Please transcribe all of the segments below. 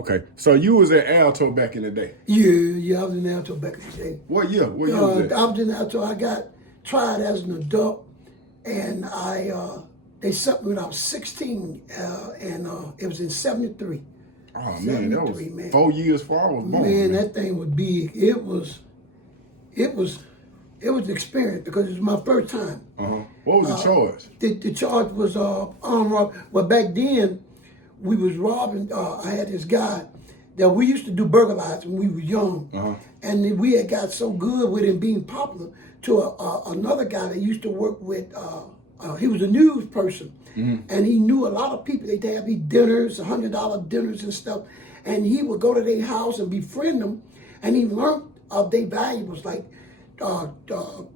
Okay. So you was at Alto back in the day? Yeah, I was in Alto back in the day. What year? What year was that? I was in Alto. I got tried as an adult, and they sent me when I was 16, and it was in '73. Oh man, that was 4 years before I was born. Man, that thing was big. It was an experience because it was my first time. What was the charge? The charge was armed robbery. Well, back then we was robbing. I had this guy that we used to do burglarize when we were young, and then we had got so good with him being popular to another guy that used to work with. He was a news person, and he knew a lot of people. They'd have these dinners, $100 dinners and stuff, and he would go to their house and befriend them, and he learned of their valuables like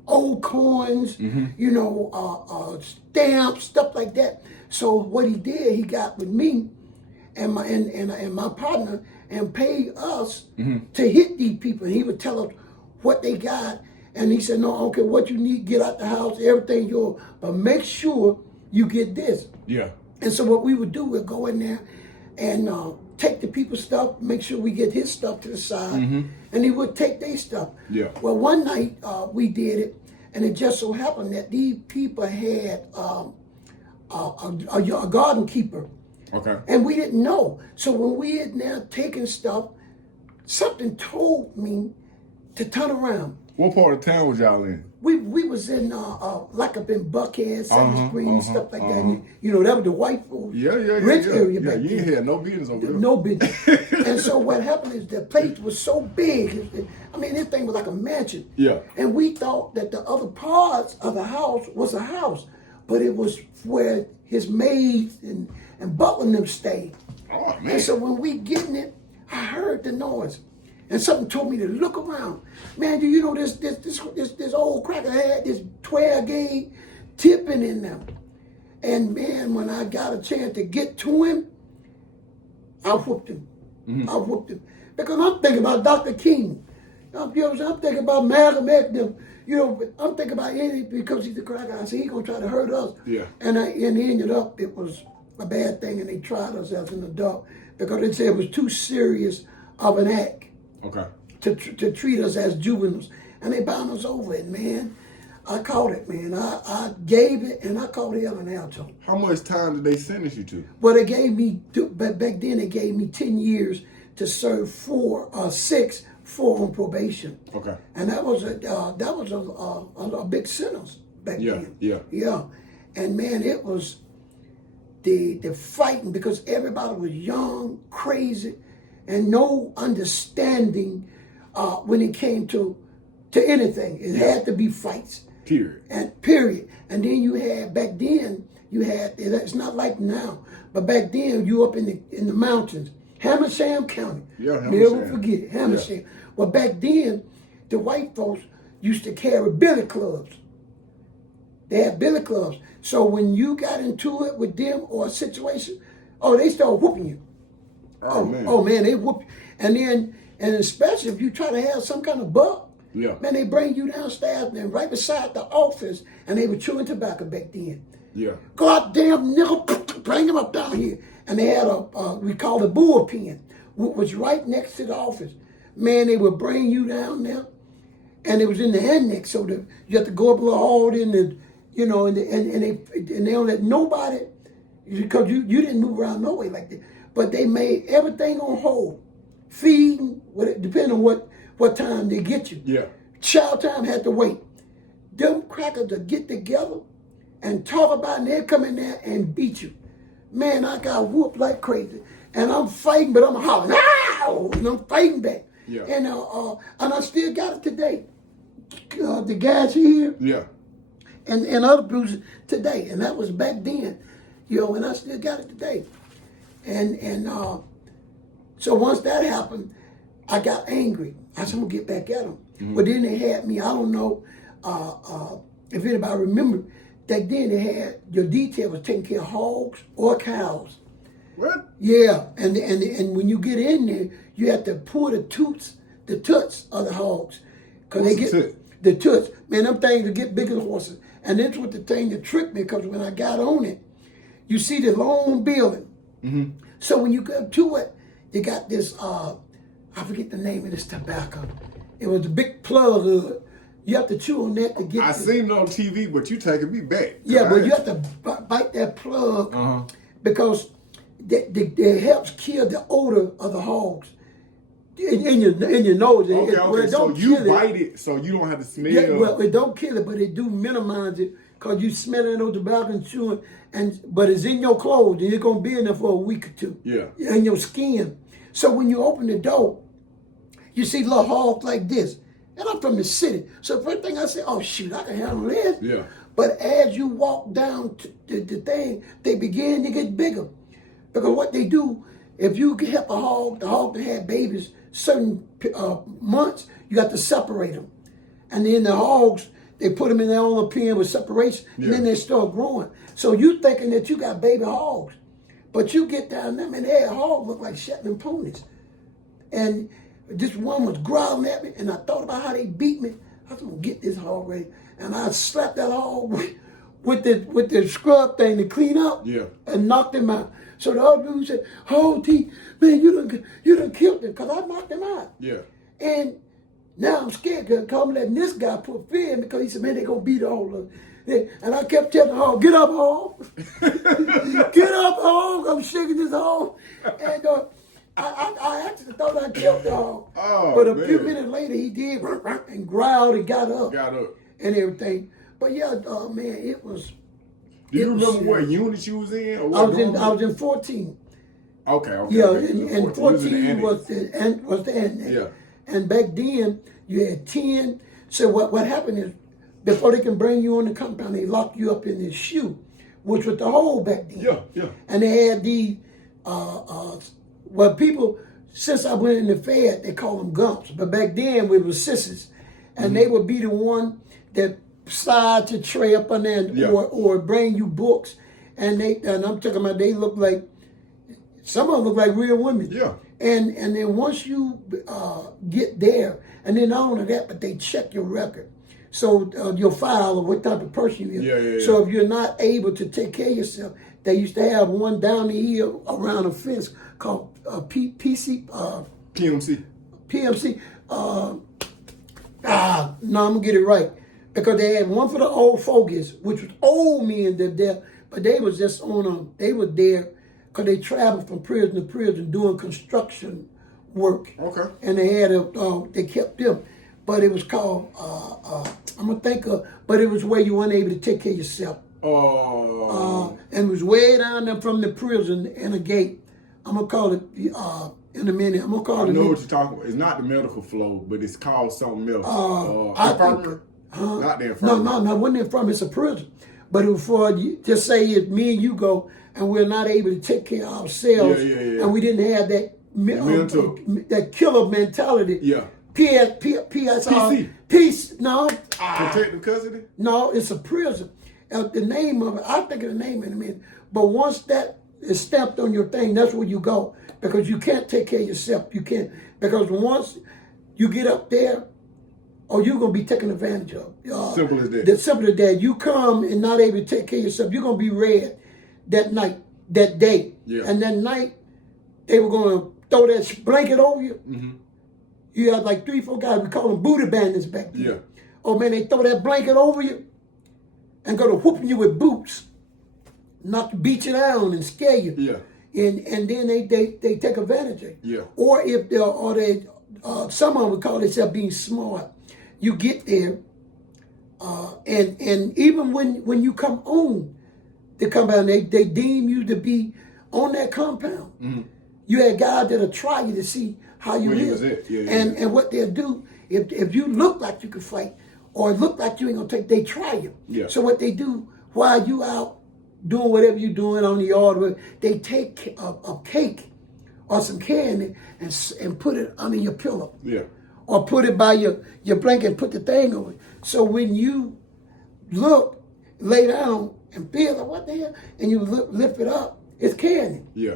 old coins, stamps, stuff like that. So what he did, he got with me and my partner and paid us to hit these people. And he would tell us what they got. And he said, no, I don't care what you need, get out the house, everything yours, but make sure you get this. Yeah. And so what we would do, we'd go in there and take the people's stuff, make sure we get his stuff to the side, and he would take their stuff. Yeah. Well, one night we did it, and it just so happened that these people had a garden keeper. Okay. And we didn't know. So when we had now taken stuff, something told me to turn around. What part of town was y'all in? We was in like up in Buckhead, 7th Street, and stuff like that. And, that was the white folks rich area back then. You ain't had no business over there. No business. And so what happened is the place was so big. I mean, this thing was like a mansion. Yeah. And we thought that the other parts of the house was a house, but it was where his maids and butler and them stayed. Oh man. And so when we getting it, I heard the noise. And something told me to look around. Man, do you know this old cracker had this 12 gauge tipping in them. And man, when I got a chance to get to him, I whooped him. I whooped him. Because I'm thinking about Dr. King. I'm thinking about Malcolm X. I'm thinking about anything because he's the cracker. I said, he's going to try to hurt us. Yeah. And it ended up, it was a bad thing, and they tried us as an adult because they said it was too serious of an act. Okay. To treat us as juveniles. And they bound us over it, man. I caught it, man. I gave it, and I caught it in Alto. How much time did they sentence you to? Well, they gave me, back then they gave me 10 years to serve 4 on probation. Okay. And that was a big sentence back then. Yeah. And man, it was the fighting because everybody was young, crazy, and no understanding when it came to anything. It had to be fights. Period. And then you had, back then, it's not like now, but back then you up in the mountains, Hamersham County. Yeah, Hamersham. Never forget it, Hamersham. Yeah. Well, back then, the white folks used to carry billy clubs. They had billy clubs. So when you got into it with them or a situation, they started whooping you. Oh man, they whoop you. And especially if you try to have some kind of buck, man, they bring you downstairs and right beside the office, and they were chewing tobacco back then. Yeah. Goddamn nigga, bring them up down here. And they had we called a bullpen, which was right next to the office. Man, they would bring you down there, and it was in the annex, so you have to go up a little hard in the, and they don't let nobody, because you didn't move around no way like that. But they made everything on hold, feeding, depending on what time they get you. Yeah. Child time had to wait. Them crackers to get together and talk about it, and they'll come in there and beat you. Man, I got whooped like crazy. And I'm fighting, but I'm hollering, ow! And I'm fighting back. Yeah. And I still got it today. The guys here. Yeah. And other bruises today. And that was back then. And I still got it today. And so once that happened, I got angry. I said, I'm going to get back at them. But then they had me, I don't know if anybody remember, back then they had, your detail was taking care of hogs or cows. What? Yeah, and when you get in there, you have to pull the tuts of the hogs. Because they get the tuts. Man, them things will get bigger than horses. And that's what the thing that tricked me, because when I got on it, you see the long building. So when you go to it, they got this, I forget the name of this tobacco. It was a big plug hood. You have to chew on that to get. I seen it on TV, but you taking me back. Yeah, but you have to bite that plug because it helps kill the odor of the hogs in your nose. Okay, well, so you bite it, so you don't have to smell. Yeah, well, it don't kill it, but it do minimize it because you smelling those tobacco and chewing, but it's in your clothes and it's gonna be in there for a week or two. Yeah, in your skin. So when you open the door, you see little hogs like this. And I'm from the city. So the first thing I say, oh shoot, I can handle this. Yeah. But as you walk down to the thing, they begin to get bigger. Because what they do, if you can help the hog that had babies certain months, you got to separate them. And then the hogs, they put them in their own pen with separation, and then they start growing. So you thinking that you got baby hogs. But you get down there, and their hogs look like Shetland ponies. And this one was growling at me, and I thought about how they beat me. I was gonna get this hog ready, and I slapped that hog with the scrub thing to clean up, and knocked him out. So the other dude said, "Oh, T, man, you done killed him because I knocked him out." Yeah. And now I'm scared because I'm letting this guy put fear in because he said, "Man, they gonna beat all of them." And I kept telling the hog, "Get up, hog! Get up, hog!" I'm shaking this hog, and I actually thought I killed the hog. But a few minutes later, he did and growled and got up. And everything. But yeah, man, it was. Do you remember what unit you was in? Or I was in 14. Okay. Yeah, and 14 was the end. Yeah. And back then, you had 10. So what happened is, before they can bring you on the compound, they lock you up in this shoe, which was the hole back then. Yeah. And they had these, people, since I went in the Fed, they call them gumps. But back then, we were sissies. And they would be the one that slide your tray up on there or bring you books. And I'm talking about, they look like, some of them look like real women. Yeah. And then once you get there, and then not only that, but they check your record. So your file of what type of person you are. Yeah. So if you're not able to take care of yourself, they used to have one down the hill around a fence called PMC. No, I'm gonna get it right. Because they had one for the old fogies, which was old men that there, but they was just they were there because they traveled from prison to prison doing construction work. Okay. And they had they kept them. But it was called, I'm gonna think of, but it was where you weren't able to take care of yourself. And it was way down there from the prison in a gate. I'm gonna call it in a minute. I'm gonna call it. I know what you're talking about. It's not the medical flow, but it's called something else. Infirmary? Not the infirmary. No, it wasn't the infirmary. It's a prison. But it was for, just say if me and you go and we're not able to take care of ourselves, and we didn't have that that killer mentality. Yeah. PSR. Peace. No. Protective custody? No, it's a prison. The name of it, I'll think of the name in a minute. But once that is stamped on your thing, that's where you go. Because you can't take care of yourself. You can't. Because once you get up there, you're going to be taken advantage of. Simple as that. Simple as that. You come and not able to take care of yourself, you're going to be red that night, that day. Yeah. And that night, they were going to throw that blanket over you. Mm-hmm. You had like 3-4 guys, we call them booty bandits back then. Yeah. Oh man, they throw that blanket over you and go to whooping you with boots. Not beat you down and scare you. Yeah. And then they take advantage of you. Yeah. Or if some of them would call themselves being smart. You get there, and even when you come on the compound, they deem you to be on that compound. Mm-hmm. You had guys that'll try you to see how you live. And what they'll do, if you look like you can fight or look like you ain't gonna take, they try you. Yeah. So what they do while you out doing whatever you're doing on the yard, they take a cake or some candy and put it under your pillow. Yeah. Or put it by your blanket and put the thing over it. So when you look, lay down and feel like, what the hell? And you lift it up, it's candy. Yeah.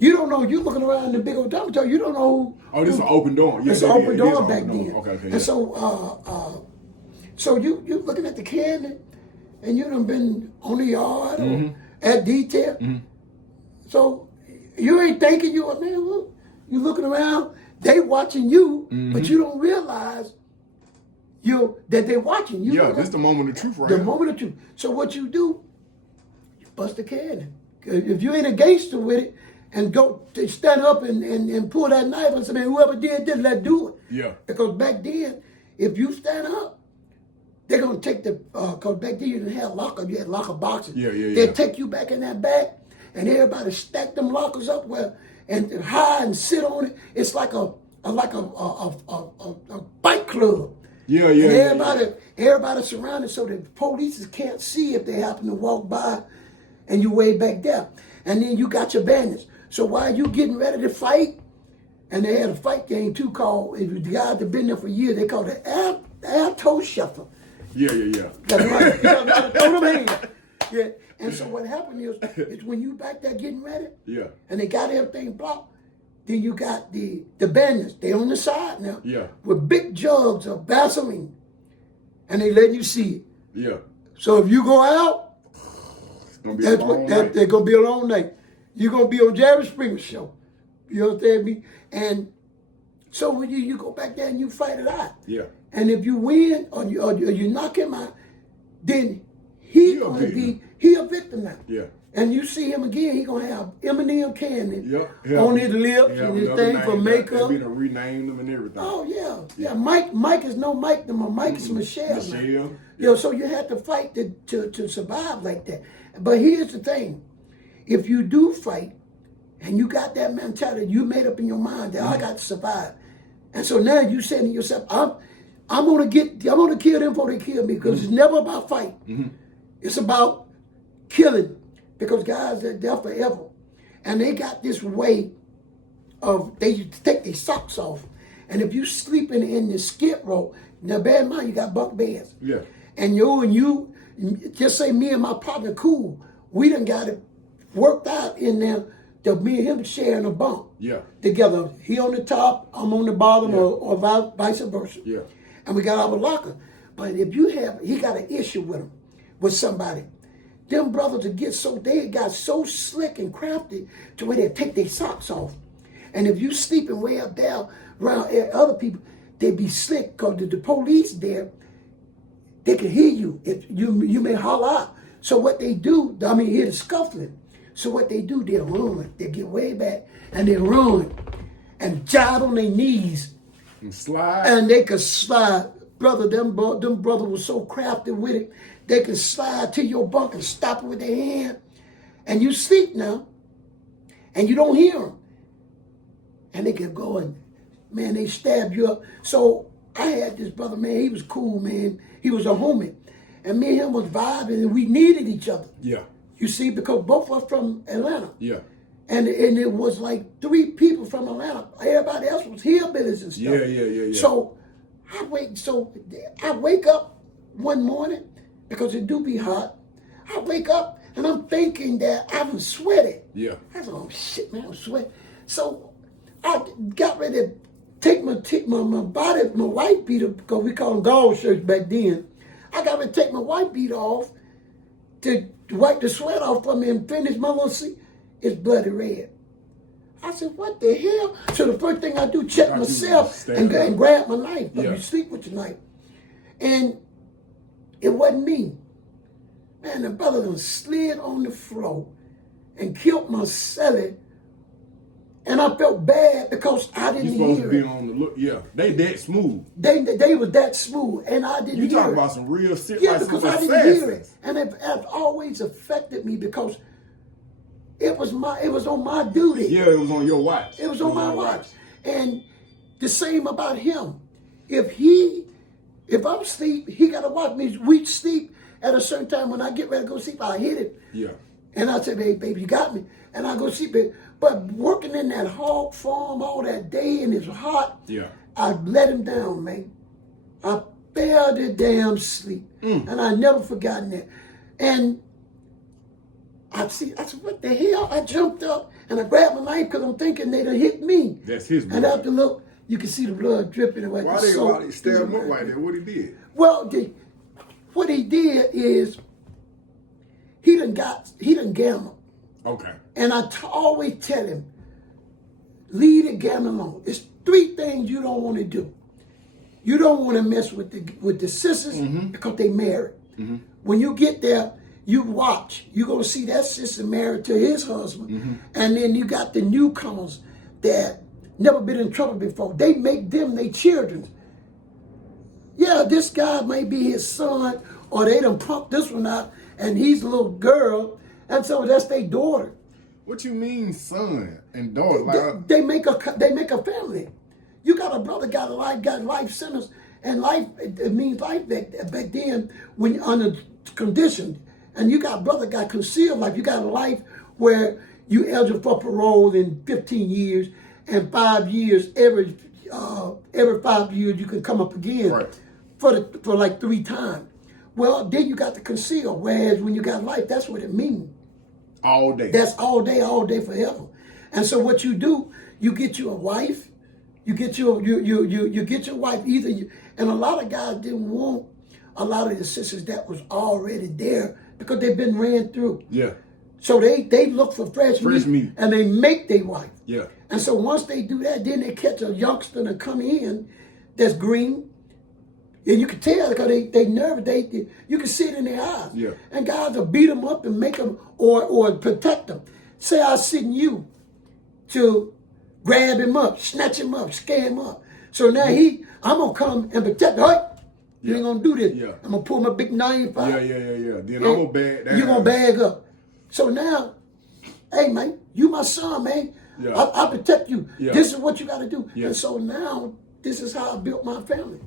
You don't know, you're looking around the big old dormitory, you don't know who. This is an open door. It's an open door back then. Okay. And so, so you looking at the candy and you done been on the yard or at detail. Mm-hmm. So you ain't thinking man, look. You looking around, they watching you, but you don't realize that they're watching you. Yeah, that's the moment of truth, right? The moment of truth. So what you do, you bust a cannon. If you ain't a gangster with it, and go to stand up and pull that knife and say, man, whoever did this, let's do it. Yeah. Because back then, if you stand up, they're going to take because back then you didn't have locker, you had locker boxes. Yeah. They'd take you back in that back, and everybody stack them lockers up and hide and sit on it. It's like a bike club. Yeah. And everybody surrounded so the police can't see if they happen to walk by and you way back there. And then you got your bandits. So while you getting ready to fight, and they had a fight game too called, if the guys that been there for years, they called it air toe shuffle. Yeah. Got to throw them hands. Yeah. And so what happened is when you back there getting ready, and they got everything blocked, then you got the bandits. They on the side now, with big jugs of Vaseline, and they letting you see it. Yeah. So if you go out, it's gonna be a long night. They're gonna be a long night. You're gonna be on Jerry Springer show. You understand me? And so when you go back there and you fight it out. Yeah. And if you win or you knock him out, then he a victim now. Yeah. And you see him again, he gonna have M&M candy on his lips and his thing for makeup. They're gonna rename them and everything. Oh yeah. Mike is no Mike no more. Mike is Michelle. Yeah. So you have to fight to survive like that. But here's the thing: if you do fight, and you got that mentality, you made up in your mind that I got to survive, and so now you saying to yourself, I'm gonna kill them before they kill me, because it's never about fight. It's about killing, because guys are there forever, and they got this way of they take their socks off, and if you sleeping in the skid row, now bear in mind you got bunk beds. Yeah. And you just say me and my partner cool, we done got it worked out in there that me and him sharing a bunk together. He on the top, I'm on the bottom, or vice versa. Yeah. And we got our locker. But if he got an issue with somebody, them brothers they got so slick and crafty to where they take their socks off. And if you sleeping way up there around other people, they be slick, because the police there, they can hear you. If you may holler out. So what they do, hear the scuffling. So what they do, they'll run. They get way back and they run and jive on their knees. And slide. And they could slide. Brother, them brother was so crafty with it. They could slide to your bunk and stop it with their hand. And you sleep now. And you don't hear them. And they kept going. Man, they stabbed you up. So I had this brother, man, he was cool, man. He was a homie. And me and him was vibing, and we needed each other. Yeah. You see, because both of us from Atlanta. Yeah. And it was like 3 people from Atlanta. Everybody else was hillbillies and stuff. Yeah. So I wake up one morning, because it do be hot. I wake up and I'm thinking that I was sweating. Yeah. I said, oh shit, man, I'm sweating. So I got ready to take my body, my white beater, because we call them gall shirts back then. I got to take my white beater off to wipe the sweat off from me and finish my little seat. It's bloody red. I said, what the hell? So the first thing I do, check myself and grab my knife. But you sleep with your knife. And it wasn't me. Man, the brother done slid on the floor and killed my celly. And I felt bad because I didn't hear it. You're supposed to be on the look. Yeah, they that smooth. They was that smooth, and I didn't hear it. You talking about some real shit. Yeah, like because some I didn't hear it. And it always affected me, because it was on my duty. Yeah, it was on your watch. It was on my watch. And the same about him. If I'm asleep, he got to watch me. We sleep at a certain time. When I get ready to go sleep, I hit it. Yeah. And I said, hey, baby, you got me. And I go sleep. But working in that hog farm all that day and it's hot, I let him down, man. I fell to damn sleep. And I never forgotten that. And I said, what the hell? I jumped up and I grabbed my knife, because I'm thinking they done hit me. That's his blood. And after look, you can see the blood dripping. Why they stab him up like that? What he did? Well, what he did is he done gambled. Okay. And I always tell him, leave the gambling alone. It's 3 things you don't want to do. You don't want to mess with the sisters because they married. When you get there, you watch. You're going to see that sister married to his husband. And then you got the newcomers that never been in trouble before. They make them their children. Yeah, this guy may be his son, or they done pumped this one out, and he's a little girl, and so that's their daughter. What you mean, son and daughter? They make a family. You got a brother got life sentence, and life it means life back then when you're under condition, and you got brother got concealed life. You got a life where you eligible for parole in 15 years, and 5 years every 5 years you can come up again. Right. For like 3 times. Well, then you got to conceal. Whereas when you got life, that's what it means. All day. That's all day forever. And so what you do, you get you a wife. You get you get your wife and a lot of guys didn't want a lot of the sisters that was already there because they've been ran through. Yeah. So they look for fresh meat and they make their wife. Yeah. And so once they do that, then they catch a youngster to come in that's green. And you can tell because they nervous. You can see it in their eyes. Yeah. And guys will beat them up and make them or protect them. Say I send you to grab him up, snatch him up, scare him up. So now I'm gonna come and protect him. Hey, you ain't gonna do this. Yeah. I'm gonna pull my big knife out. Yeah. Then I'm gonna bag that. You gonna bag up. So now, hey man, you my son, man. Yeah. I protect you. Yeah. This is what you gotta do. Yeah. And so now this is how I built my family.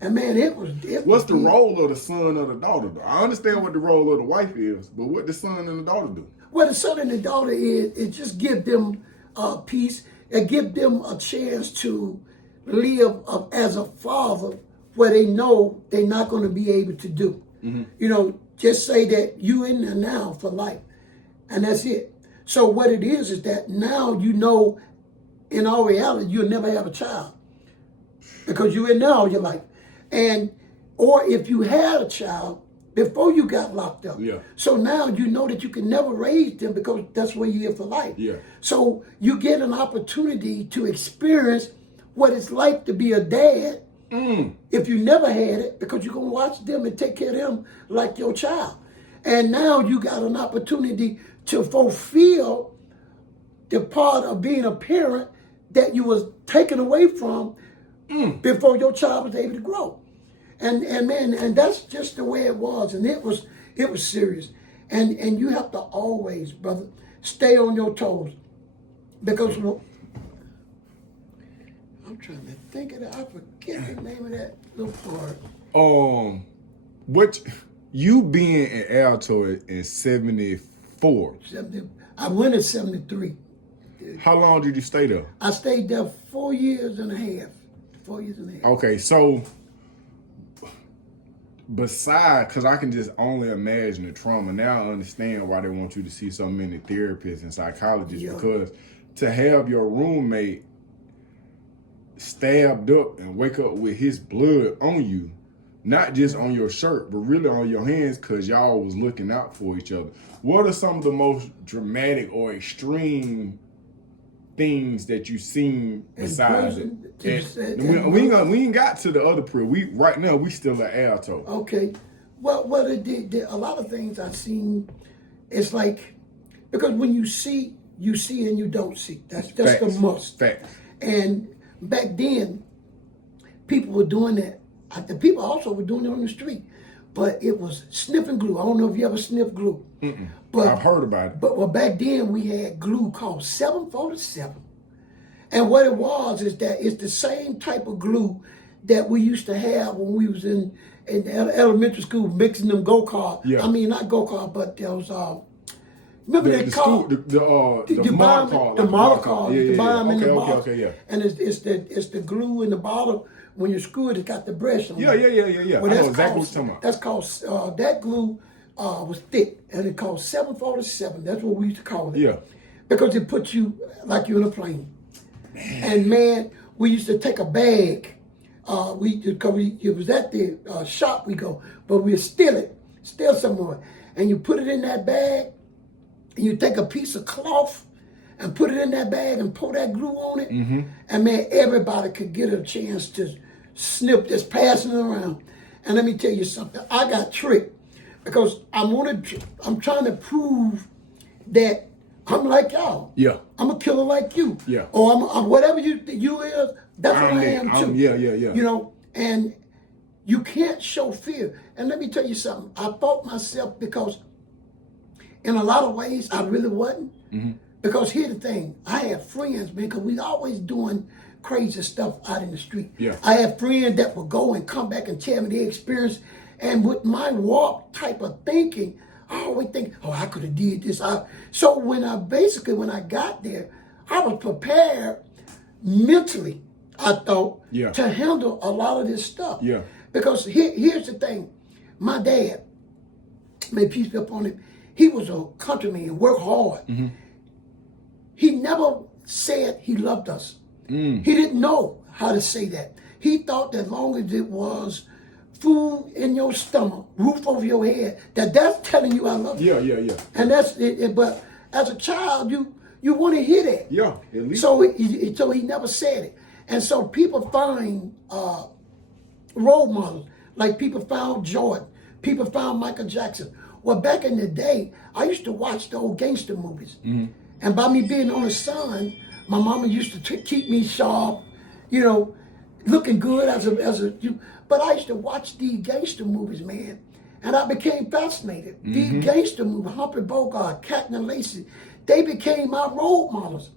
And man, it was What's the role of the son or the daughter, though? I understand what the role of the wife is, but what the son and the daughter do? What the son and the daughter is just give them peace and give them a chance to live as a father where they know they're not going to be able to do. You know, just say that you in there now for life. And that's it. So what it is that now you know in all reality you'll never have a child because you're in there all your life. Or if you had a child before you got locked up. Yeah. So now you know that you can never raise them because that's where you're here for life. Yeah. So you get an opportunity to experience what it's like to be a dad if you never had it because you're going to watch them and take care of them like your child. And now you got an opportunity to fulfill the part of being a parent that you was taken away from before your child was able to grow. And man, and that's just the way it was. And it was serious. And you have to always, brother, stay on your toes. Because I'm trying to think of that. I forget the name of that little part. What you being in Alto in 74? I went in 73. How long did you stay there? I stayed there 4 years and a half. 4 years and a half. Okay, so besides, because I can just only imagine the trauma. Now I understand why they want you to see so many therapists and psychologists because to have your roommate stabbed up and wake up with his blood on you, not just on your shirt, but really on your hands because y'all was looking out for each other. What are some of the most dramatic or extreme things that you seen besides it? We ain't got to the other prison. Right now we still at Alto. Okay. Well, a lot of things I've seen, it's like, because when you see and you don't see. That's the must. Facts. And back then, people were doing that. The people also were doing it on the street. But it was sniffing glue. I don't know if you ever sniffed glue. But I've heard about it. But back then we had glue called 747. And what it was is that it's the same type of glue that we used to have when we was in elementary school mixing them go-kart. Yeah. I mean, not go-kart, but there was, remember that car? The model car. The model car. Yeah. The bomb in the bottle. Okay, yeah. And it's the glue in the bottle. When you screw it, it's got the brush on it. Yeah. Well, I know exactly what you're talking about. That's called, that glue was thick, and it called 747. That's what we used to call it. Yeah. Because it puts you like you're in a plane. And man, we used to take a bag. It was at the shop we go, but we'd steal some more. And you put it in that bag, and you take a piece of cloth, and put it in that bag and pour that glue on it. And man, everybody could get a chance to snip this, passing it around. And let me tell you something. I got tricked because I'm trying to prove that I'm like y'all. Yeah. I'm a killer like you. Yeah. Or I'm whatever you is. That's what I am too. Yeah. You know, and you can't show fear. And let me tell you something. I fought myself because in a lot of ways I really wasn't. Because here's the thing. I have friends, man, because we always doing crazy stuff out in the street. Yeah. I have friends that will go and come back and tell me their experience. And with my warped type of thinking, I always think, oh, I could have did this. So when I got there, I was prepared mentally, I thought, to handle a lot of this stuff. Yeah. Because here's the thing. My dad, may peace be upon him, he was a countryman, worked hard. He never said he loved us. He didn't know how to say that. He thought that as long as it was food in your stomach, roof over your head, that's telling you I love you. Yeah. And that's it. But as a child, you want to hear that. Yeah, at least. So he never said it. And so people find role models. Like people found Jordan. People found Michael Jackson. Well, back in the day, I used to watch the old gangster movies. And by me being on the sun, my mama used to keep me sharp, looking good but I used to watch these gangster movies, man. And I became fascinated. These gangster movies, Humphrey Bogart, Captain and Lacey, they became my role models.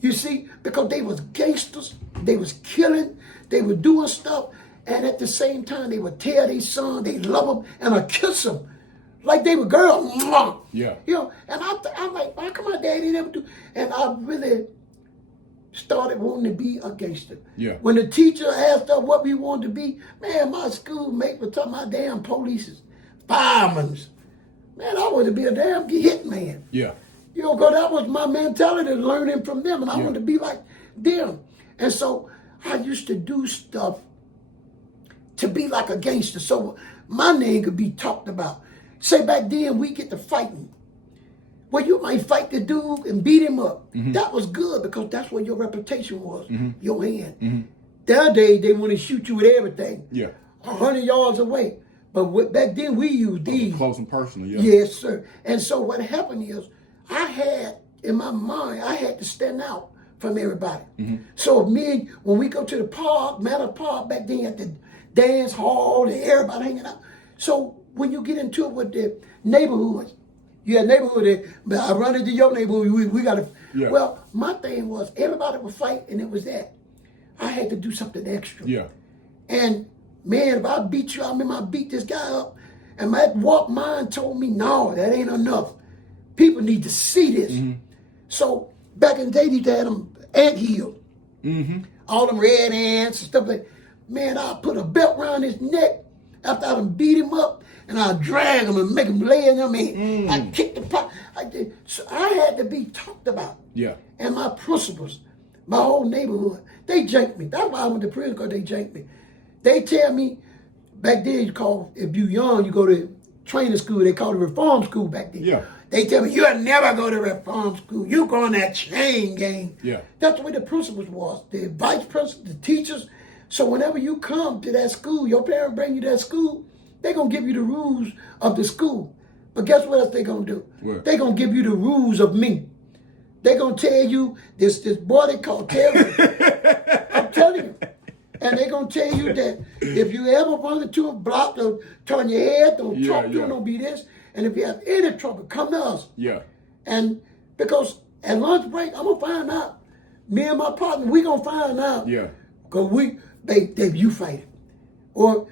You see, because they was gangsters, they was killing, they were doing stuff, and at the same time they would tell their son they love them and I'd kiss them like they were girls. Yeah. And I'm like, how come my daddy never do? And I really started wanting to be a gangster. Yeah. When the teacher asked us what we wanted to be, man, my schoolmate was talking about damn police, firemen. Man, I wanted to be a damn hitman. Yeah. Because that was my mentality, learning from them, and I wanted to be like them. And so I used to do stuff to be like a gangster, so my name could be talked about. Say back then, we get to fighting. Well, you might fight the dude and beat him up. That was good because that's where your reputation was, your hand. That day, they want to shoot you with everything. Yeah. 100 yards away. But back then, we used these. Close and personal, yeah. Yes, sir. And so what happened is, I had, in my mind, I had to stand out from everybody. So when we go to the park, Manor Park, back then at the dance hall, and everybody hanging out. So when you get into it with the neighborhoods, you had neighborhood, but I run into your neighborhood, we got to, well, my thing was, everybody would fight, and it was that. I had to do something extra. Yeah. And man, if I beat you, I remember I beat this guy up, and my warped mind told me, no, that ain't enough. People need to see this. So back in the day, they had them ant healed. All them red ants and stuff like. Man, I put a belt around his neck after I done beat him up, and I drag him and make him lay in them. And I kicked the pot. So I had to be talked about. Yeah. And my principals, my whole neighborhood, they janked me. That's why I went to prison, because they janked me. They tell me, back then, if you young, you go to training school. They called it reform school back then. Yeah. They tell me, you'll never go to reform school. You go on that chain gang. Yeah. That's the way the principals was. The vice principals, the teachers. So whenever you come to that school, your parents bring you to that school, they're going to give you the rules of the school. But guess what else they're going to do? What? They're going to give you the rules of me. They're going to tell you, this boy they call Terry. I'm telling you. And they're going to tell you that if you ever run into a block, don't turn your head, don't talk to them, don't be this. And if you have any trouble, come to us. Yeah. And because at lunch break, I'm going to find out. Me and my partner, we going to find out. Yeah. Because you fight it. Or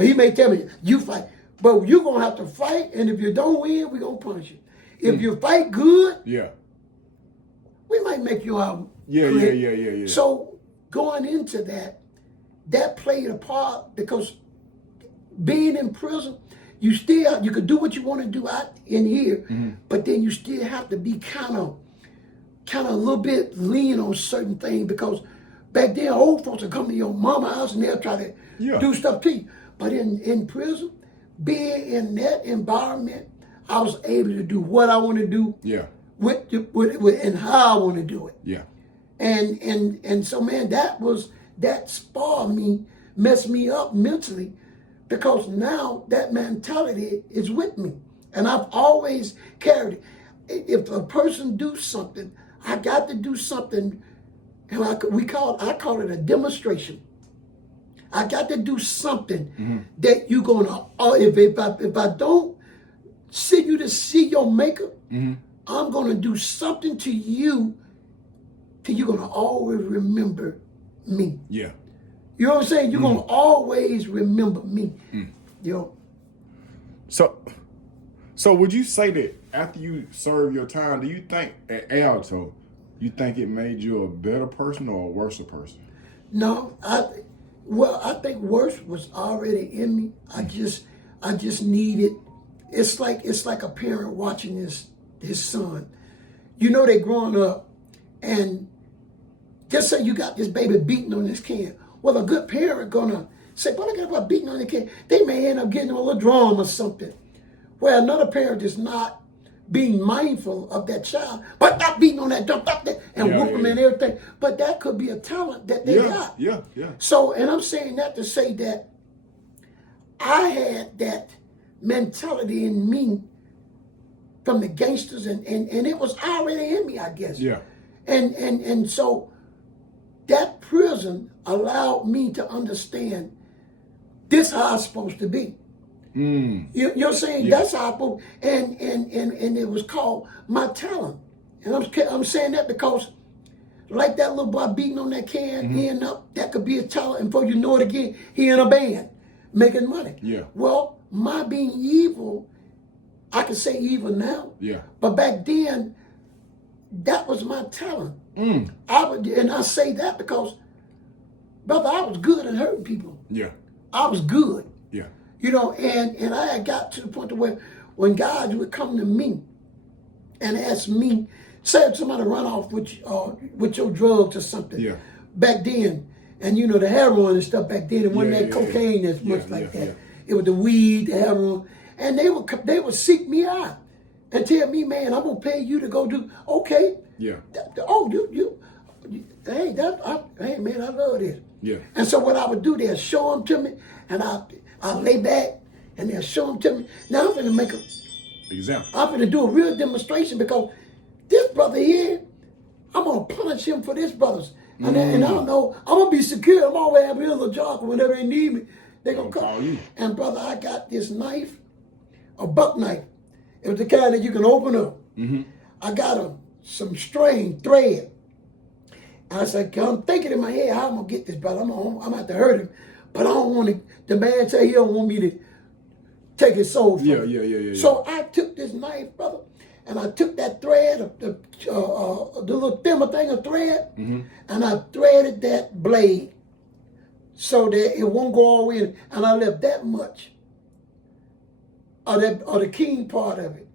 he may tell me, you fight. But you're going to have to fight, and if you don't win, we're going to punish you. If you fight good, we might make you our Yeah. So going into that played a part, because being in prison, you could do what you want to do out in here, but then you still have to be kind of a little bit lean on certain things, because back then old folks would come to your mama house and they'll try to do stuff to you. But in prison, being in that environment, I was able to do what I want to do. Yeah. with and how I want to do it. Yeah. And so, man, that sparred me, messed me up mentally, because now that mentality is with me. And I've always carried it. If a person do something, I got to do something, and I call it a demonstration. I got to do something that you're gonna. If I don't see you to see your maker, I'm gonna do something to you till you're gonna always remember me. Yeah. You know what I'm saying? You're gonna always remember me. You know. So would you say that after you serve your time, do you think at Alto, you think it made you a better person or a worse person? No, I think worse was already in me. I just needed. It's like a parent watching his son. You know, they growing up, and just say you got this baby beating on this can. Well, a good parent gonna say, "What I got about beating on the can?" They may end up getting a little drum or something. Where another parent is not being mindful of that child, but stop beating on that drum, stop that, and whoop them and everything. But that could be a talent that they got. Yeah. So, and I'm saying that to say that I had that mentality in me from the gangsters, and it was already in me, I guess. Yeah. And so that prison allowed me to understand this how I'm supposed to be. You know what I'm saying? Yeah. That's how I supposed, and it was called my talent. And I'm saying that because like that little boy beating on that can, he end up, that could be a talent, and before you know it again, he in a band making money. Yeah. Well, my being evil, I can say evil now. Yeah. But back then, that was my talent. I say that because, brother, I was good at hurting people. Yeah. I was good. Yeah. You know, and I had got to the point to where when guys would come to me and ask me, say if somebody run off with your drugs or something. Yeah. Back then, and you know the heroin and stuff back then, it wasn't that cocaine as much like that. It was the weed, the heroin, and they would seek me out and tell me, man, I'm gonna pay you to go do. Okay. Yeah. Hey, hey man, I love this. Yeah. And so what I would do, they'll show them to me, and I'll lay back, and they'll show them to me. Now I'm gonna make a example. I'm gonna do a real demonstration, because this brother here, I'm gonna punish him for this brothers. And I don't know, I'm gonna be secure. I'm always have a little job whenever they need me. They gonna call you. And brother, I got this knife, a buck knife. It was the kind that you can open up. I got some string, thread. And I said, I'm thinking in my head, how I'm gonna get this brother. I'm gonna have to hurt him, but I don't want to. The man say he don't want me to take his soul from him. Yeah. So I took this knife, brother, and I took that thread, the little thinner thing of thread, and I threaded that blade so that it won't go all the way in, and I left that much of the king part of it.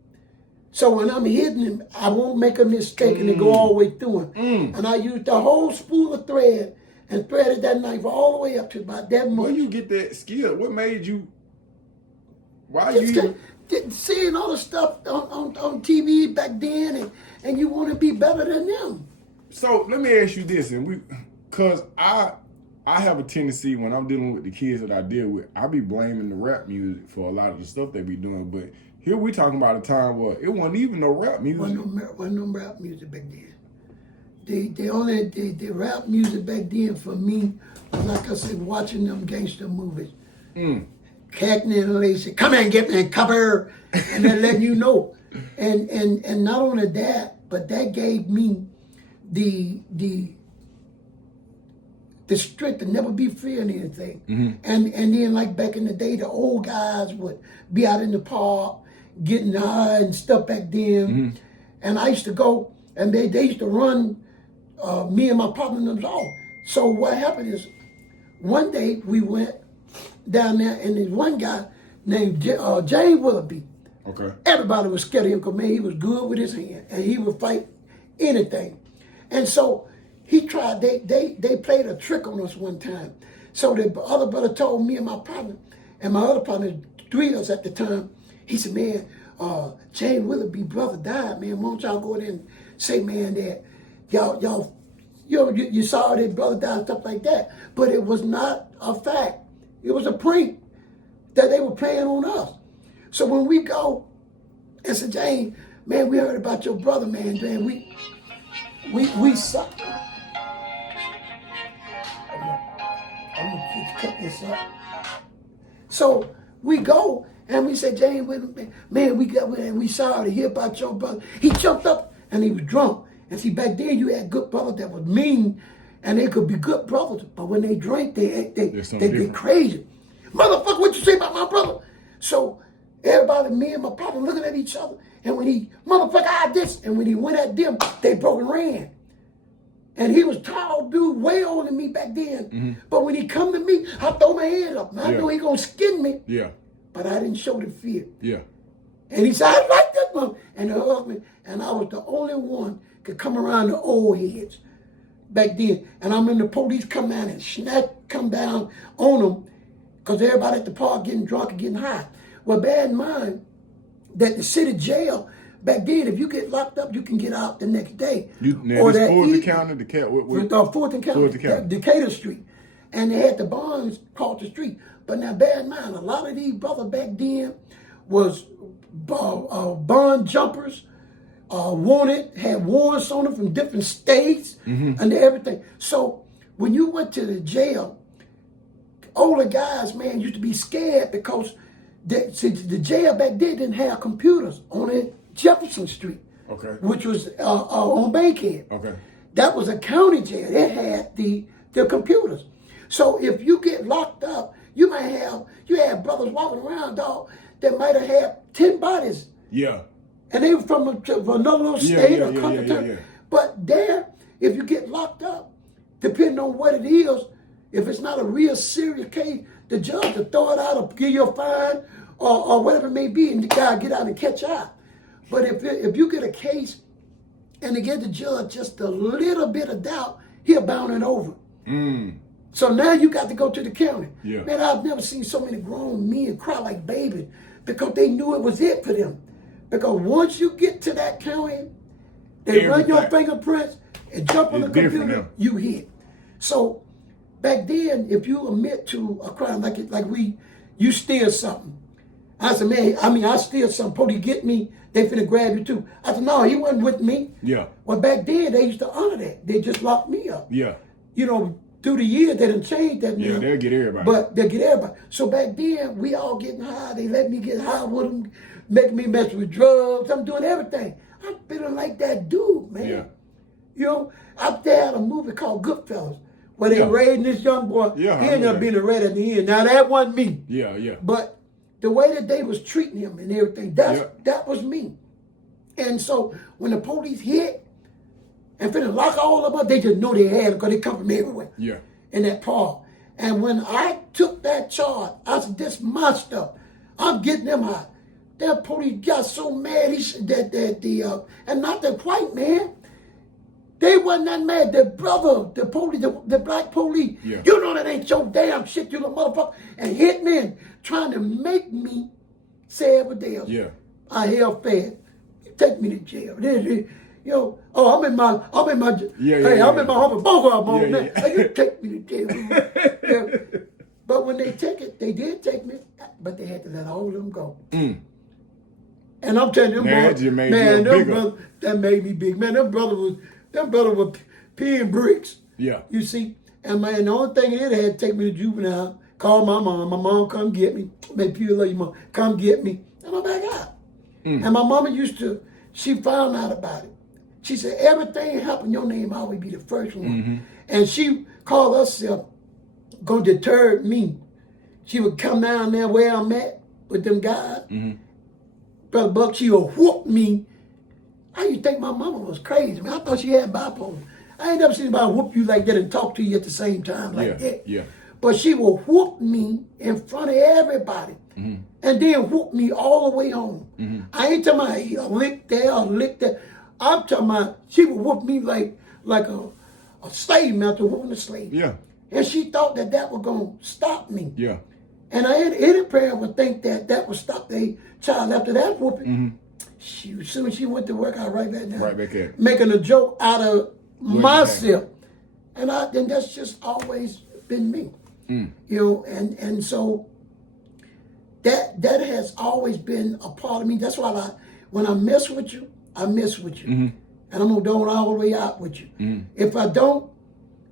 So when I'm hitting him, I won't make a mistake and it go all the way through him. And I used the whole spool of thread and threaded that knife all the way up to about that much. Where you get that skill? What made you? Why you? Seeing all the stuff on TV back then, and you want to be better than them. So let me ask you this, because I have a tendency when I'm dealing with the kids that I deal with, I be blaming the rap music for a lot of the stuff they be doing, but here we talking about a time where it wasn't even no rap music. Wasn't no rap music back then. The rap music back then for me was, like I said, watching them gangster movies. Cagney and Lacey, come and get me and cover, and then letting you know. And not only that, but that gave me the strength to never be fearing anything. And then like back in the day, the old guys would be out in the park getting high and stuff back then. And I used to go, and they used to run me and my partner off. So what happened is, one day we went down there, and there's one guy named James Willoughby. Okay. Everybody was scared of him because, man, he was good with his hand, and he would fight anything. And so he tried, they played a trick on us one time. So the other brother told me and my partner, and my other partner, 3 of us at the time, he said, man, Jane Willoughby brother died, man. Why don't y'all go there and say, man, that y'all you saw that brother died, stuff like that. But it was not a fact. It was a prank that they were playing on us. So when we go and say, Jane, man, we heard about your brother, man. We saw. I'm gonna cut this up. So we go and we say, Jane, man, we sorry to hear about your brother. He jumped up and he was drunk. And see, back then you had good brothers that was mean, and they could be good brothers, but when they drink, they get crazy. Motherfucker, what you say about my brother? So everybody, me and my partner, looking at each other, and when he, motherfucker, I this, and when he went at them, they broke and ran. And he was tall dude, way older than me back then. Mm-hmm. But when he come to me, I throw my hand up. And I know he gonna skin me. Yeah. But I didn't show the fear. Yeah. And he said, I like that one. And he hugged me. And I was the only one could come around the old heads back then. And I remember the police come down and come down on them because everybody at the park getting drunk and getting high. Well, bear in mind that the city jail back then, if you get locked up, you can get out the next day. Or that Fulton County, Fulton County, Decatur Street. And they had the bonds across the street. But now bear in mind, a lot of these brothers back then was bond jumpers, wanted, had warrants on them from different states and everything. So when you went to the jail, older guys, man, used to be scared because the jail back then didn't have computers on it. Jefferson Street, which was on Bankhead. That was a county jail. It had the computers. So if you get locked up, you have brothers walking around, dog, that might have had 10 bodies. Yeah. And they were from another little state or country. But there, if you get locked up, depending on what it is, if it's not a real serious case, the judge will throw it out or give you a fine or whatever it may be, and the guy get out and catch out. But if you get a case and they give the judge just a little bit of doubt, he'll bound it over. So now you got to go to the county. Yeah. Man, I've never seen so many grown men cry like babies because they knew it was it for them. Because once you get to that county, they run your fingerprints and jump on the computer, you hit. So back then, if you admit to a crime you steal something. I said, man, I steal something. Police get me, they finna grab you too. I said, no, he wasn't with me. Yeah. Well, back then, they used to honor that. They just locked me up. Yeah. You know, through the years, they didn't change that. Yeah, they'll get everybody. But they'll get everybody. So back then, we all getting high. They let me get high with them, making me mess with drugs. I'm doing everything. I'm feeling like that dude, man. Yeah. You know, out there had a movie called Goodfellas, where they raiding this young boy. Yeah, he ended up being a red at the end. Now, that wasn't me. Yeah, yeah. But the way that they was treating him and everything, that was me. And so when the police hit and finna lock all of us, they just know they had it because they come from everywhere. Yeah. In that park. And when I took that charge, I said, this is my stuff. I'm getting them out. That police got so mad and not the white man. They wasn't that mad. The brother, the police, the black police, you know that ain't your damn shit, you little motherfucker, and hit me and trying to make me say every day else. Yeah. I held fast. Take me to jail. I'm in my I'm in my home with both of them on there. Hey, you take me to jail. But when they did take me, but they had to let all of them go. And I'm telling them, them brothers, that made me big. Man, them brother was peeing bricks. Yeah. You see? And man, the only thing it had to take me to juvenile, call my mom. My mom come get me. Maybe you love your mom. Come get me. And I'm back out. And my mama she found out about it. She said, everything happened, your name always be the first one. And she called herself gonna deter me. She would come down there where I'm at with them guys. Brother Buck, she would whoop me. How you think my mama was crazy? Man, I thought she had bipolar. I ain't never seen anybody whoop you like that and talk to you at the same time like that. Yeah. But she would whoop me in front of everybody. And then whoop me all the way home. I ain't talking about a lick there, a lick there. I'm talking about she would whoop me like a slave master whooping a slave. Yeah. And she thought that was going to stop me. Yeah. And any parent would think that would stop their child after that whooping. As soon as she went to work, I right back now. Right back at it. Making a joke out of myself. And that's just always been me. And so that has always been a part of me. That's why when I mess with you, I mess with you. And I'm gonna go all the way out with you. If I don't,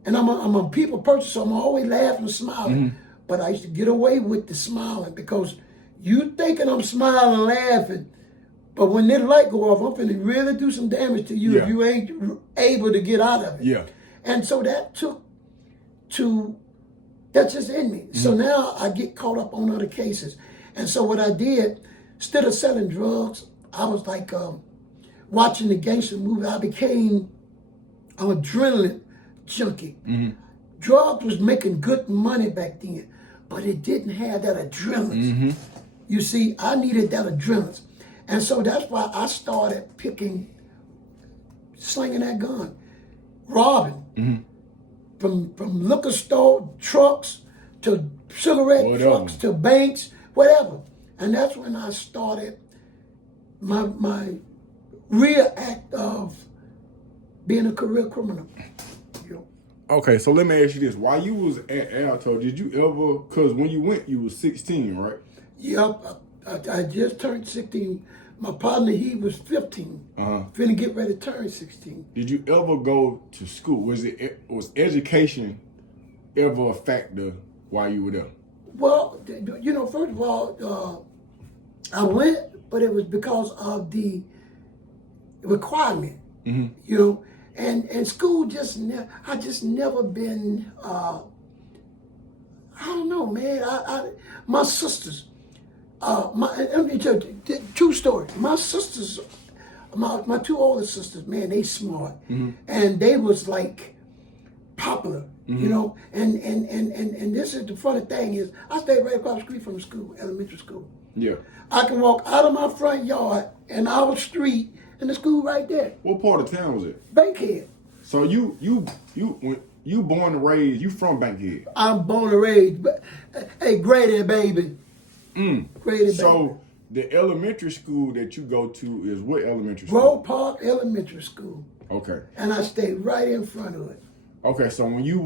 and I'm a people person, so I'm always laughing and smiling. But I used to get away with the smiling because you thinking I'm smiling and laughing, but when that light go off, I'm finna really do some damage to you if you ain't able to get out of it. Yeah. And so that's just in me. So now I get caught up on other cases. And so what I did, instead of selling drugs, I was like watching the gangster movie. I became an adrenaline junkie. Drugs was making good money back then, but it didn't have that adrenaline. You see, I needed that adrenaline. And so that's why I started slinging that gun, robbing, from liquor store trucks to cigarette trucks to banks, whatever. And that's when I started my real act of being a career criminal. Okay, so let me ask you this. While you was at Alto, did you ever, because when you went, you was 16, right? Yep, I just turned 16. My partner, he was 15. Finna get ready to turn 16. Did you ever go to school? Was education ever a factor while you were there? Well, first of all, I went, but it was because of the requirement, and school I just never been, I don't know, man. My sisters, true story. My sisters, my two older sisters, man, they smart, and they was like popular, and this is the funny thing is, I stayed right across the street from the school, elementary school. Yeah. I can walk out of my front yard and our street and the school right there. What part of town was it? Bankhead. So when you born and raised, you from Bankhead? I'm born and raised, but hey, Grady baby. Grady so baby. the elementary school that you go to is what elementary school? Grove Park Elementary School. Okay. And I stayed right in front of it. Okay, so when you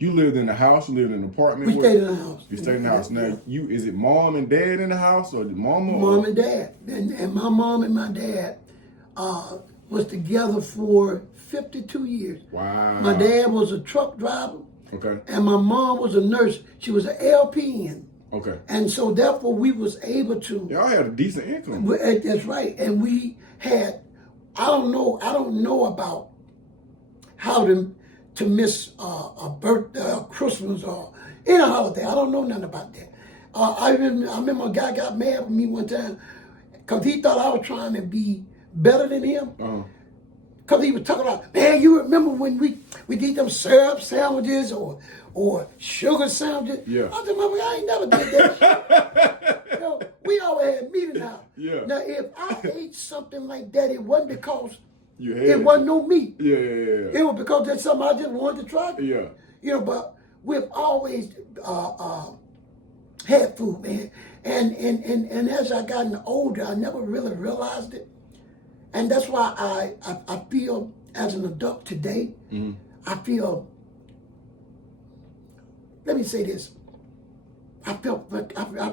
lived in the house, you lived in an apartment? We stayed in the house. You stayed in the house. Now, is it mom and dad in the house, or did mama? Mom and dad. And my mom and my dad was together for 52 years. Wow. My dad was a truck driver. Okay. And my mom was a nurse. She was an LPN. Okay. And so therefore we was able to. Y'all had a decent income. That's right. And we had, I don't know about how to miss a birthday, Christmas, or any holiday. I don't know nothing about that. I remember a guy got mad with me one time because he thought I was trying to be better than him. Because he was talking about, man, you remember when we did them syrup sandwiches or sugar sandwiches? Yeah. I said, mama, I ain't never did that shit. We always had meat in the house. Yeah. Now, if I ate something like that, it wasn't because it wasn't no meat. Yeah. It was because that's something I just wanted to try. Yeah. But we've always had food, man. And as I gotten older, I never really realized it. And that's why I feel, as an adult today, I feel, let me say this, I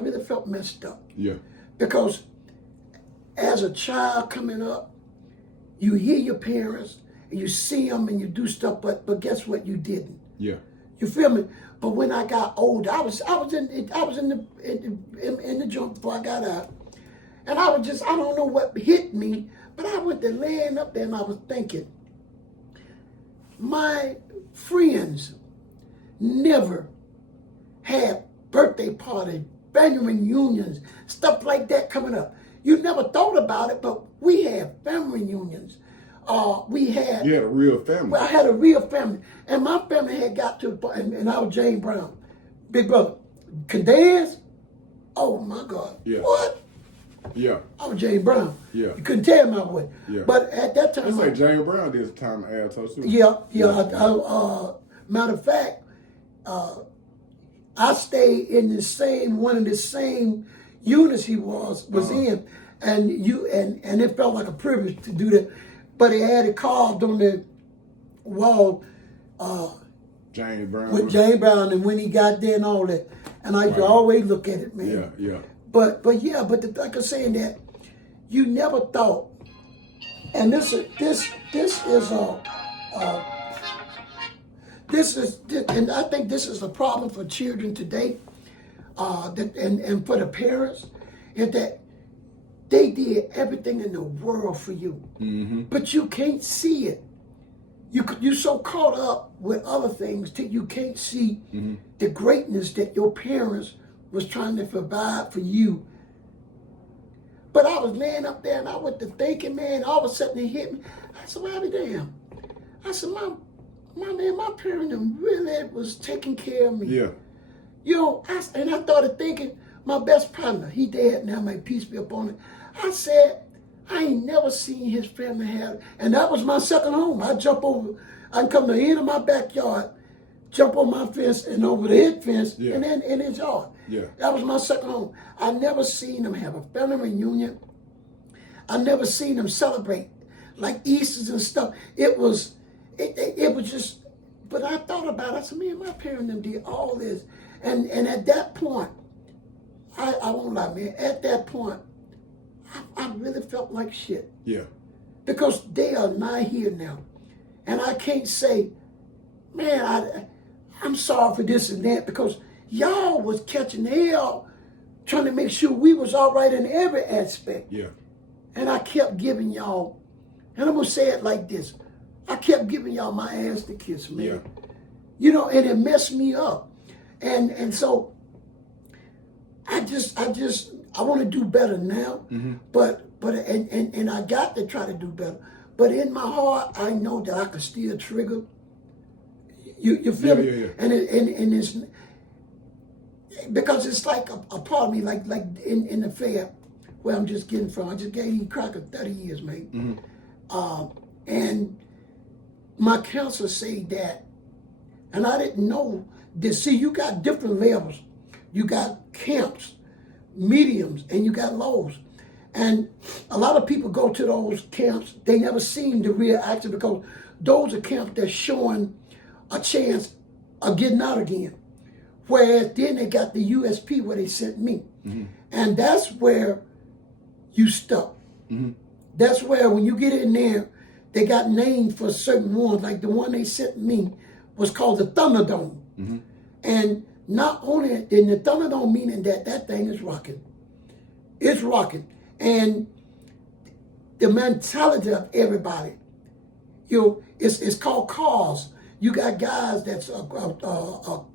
really felt messed up. Yeah. Because as a child coming up, you hear your parents, and you see them, and you do stuff, but guess what? You didn't. Yeah. You feel me? But when I got older, I was in the joint before I got out, and I don't know what hit me, but I went to laying up there and I was thinking, my friends never had birthday parties, family reunions, stuff like that coming up. You never thought about it, but we had family reunions. You had a real family. Well, I had a real family. And my family had got to, and I was James Brown, big brother. Can dance? Oh my God. Yeah. What? Yeah. I was James Brown. Yeah. You couldn't tell my way. Yeah. But at that time. It's like James Brown did some time at Alto too. Yeah. Matter of fact, I stayed in the same one of the same units he was in, and it felt like a privilege to do that. But it had it carved on the wall. James Brown. With James Brown, and when he got there and all that, and I used to always look at it, man. Yeah. But like I'm saying that, you never thought, and this is and I think this is a problem for children today, and for the parents, is that they did everything in the world for you, but you can't see it. You're so caught up with other things that you can't see the greatness that your parents was trying to provide for you. But I was laying up there and I went to thinking, man, all of a sudden it hit me. I said, well, I'll be damn. I said, my parents really was taking care of me. Yeah. You know, I started thinking, my best partner, he dead now, may peace be upon it. I said, I ain't never seen his family have, and that was my second home. I can come to the end of my backyard, jump on my fence and over the his fence, and then in his yard. Yeah. That was my second home. I never seen them have a family reunion. I never seen them celebrate like Easters and stuff. It was just, but I thought about it. I said, man, my parents did all this. And at that point, I won't lie, man, at that point, I really felt like shit. Yeah. Because they are not here now. And I can't say, man, I'm sorry for this and that, because y'all was catching hell trying to make sure we was all right in every aspect. Yeah. And I kept giving y'all, and I'm going to say it like this, I kept giving y'all my ass to kiss, man. Yeah. You know, and it messed me up. And so I want to do better now, but I got to try to do better. But in my heart, I know that I can still trigger. You feel me? Yeah. And it's because it's like a part of me, like in the fair where I'm just getting from. I just gave you Crocker 30 years, man. And my counselor said that, and I didn't know this. See, you got different levels. You got camps, mediums, and you got lows. And a lot of people go to those camps, they never seen the real action, because those are camps that's showing a chance of getting out again. Whereas then they got the USP where they sent me. And that's where you stuck. That's where when you get in there, they got names for certain ones. Like the one they sent me was called the Thunderdome. And not only in the Thunderdome, meaning that thing is rocking. It's rocking. And the mentality of everybody, it's called cars. You got guys that's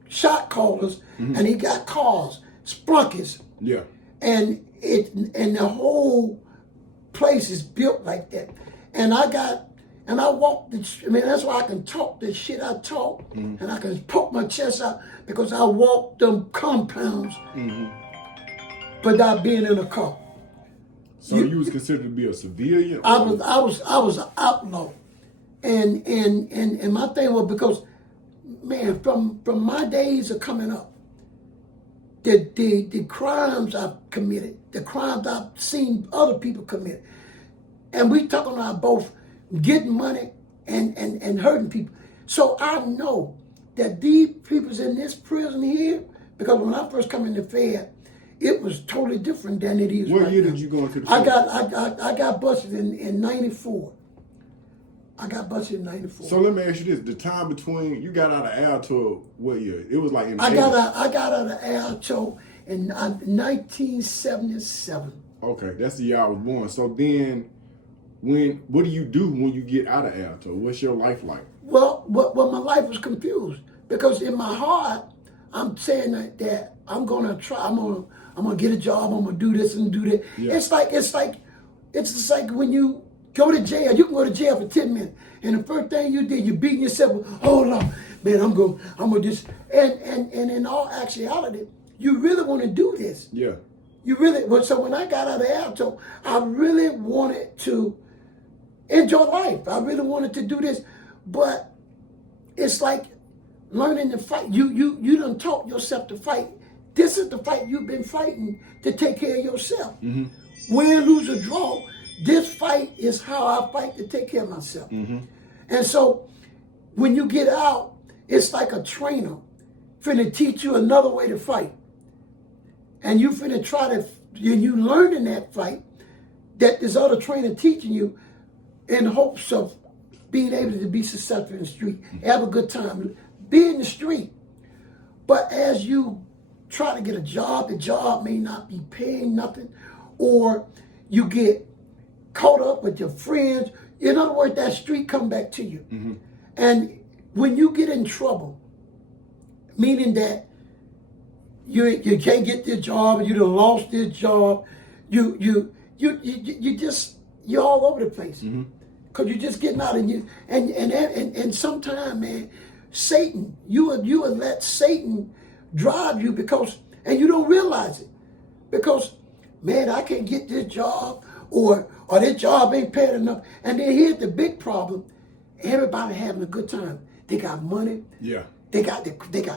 shot callers, and he got cars, sprunkies. Yeah. And the whole place is built like that. And I walk that's why I can talk the shit I talk, and I can poke my chest out, because I walk them compounds without being in a car. So you was considered to be a civilian? I was an outlaw. And my thing was, because man, from my days of coming up, the crimes I've committed, the crimes I've seen other people commit, and we talking about both getting money and hurting people. So I know that these people's in this prison here, because when I first come in the Fed, it was totally different than it is right now. What year did you go into the Fed? I got busted in 94. I got busted in 94. So let me ask you this: the time between you got out of Alto, what year? It was like in I got out of Alto in 1977. Okay, that's the year I was born. So then, what do you do when you get out of Alto? What's your life like? Well, my life was confused, because in my heart, I'm saying that I'm gonna try. I'm gonna get a job. I'm gonna do this and do that. Yeah. It's just like when you go to jail. You can go to jail for 10 minutes, and the first thing you did, you beating yourself. Hold on, man. I'm gonna just and in all actuality, you really want to do this. Yeah. You really. So when I got out of Alto, I really wanted to enjoy life. I really wanted to do this, but it's like learning to fight. You done taught yourself to fight. This is the fight you've been fighting to take care of yourself. Win, lose, or draw, this fight is how I fight to take care of myself. And so when you get out, it's like a trainer finna teach you another way to fight. And you finna try to, and you learn in that fight that this other trainer teaching you in hopes of being able to be successful in the street, have a good time, be in the street. But as you try to get a job, the job may not be paying nothing, or you get caught up with your friends. In other words, that street come back to you. And when you get in trouble, meaning that you can't get this job, you done lost this job, you're all over the place. Cause you're just getting out and sometimes, man, Satan, you would let Satan drive you and you don't realize it. Because, man, I can't get this job or this job ain't paying enough. And then here's the big problem. Everybody having a good time. They got money. Yeah. They got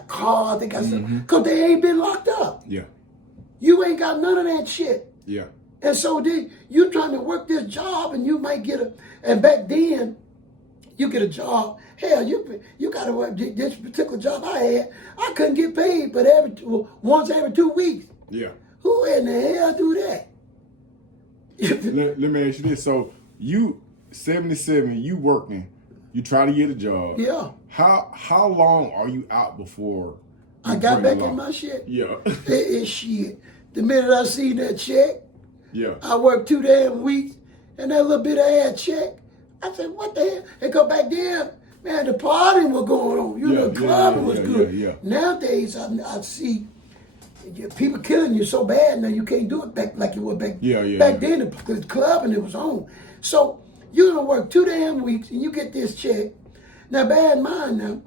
cars, they got stuff. Because they ain't been locked up. Yeah. You ain't got none of that shit. Yeah. And so you're trying to work this job and you might get and back then, you get a job. Hell, you got to work this particular job I had. I couldn't get paid but once every 2 weeks. Yeah. Who in the hell do that? let me ask you this. So you, 77, you working, you try to get a job. Yeah. How long are you out before I got back in my shit? Yeah. It's shit. The minute I seen that check, yeah, I worked 2 damn weeks, and that little bit of ad check, I said, what the hell? And go back there, man, the partying was going on. The clubbing was good. Yeah. Nowadays, I see people killing you so bad now you can't do it back like you were back. Back then, the clubbing, it was on. So you're going to work 2 damn weeks, and you get this check. Now, bear in mind now,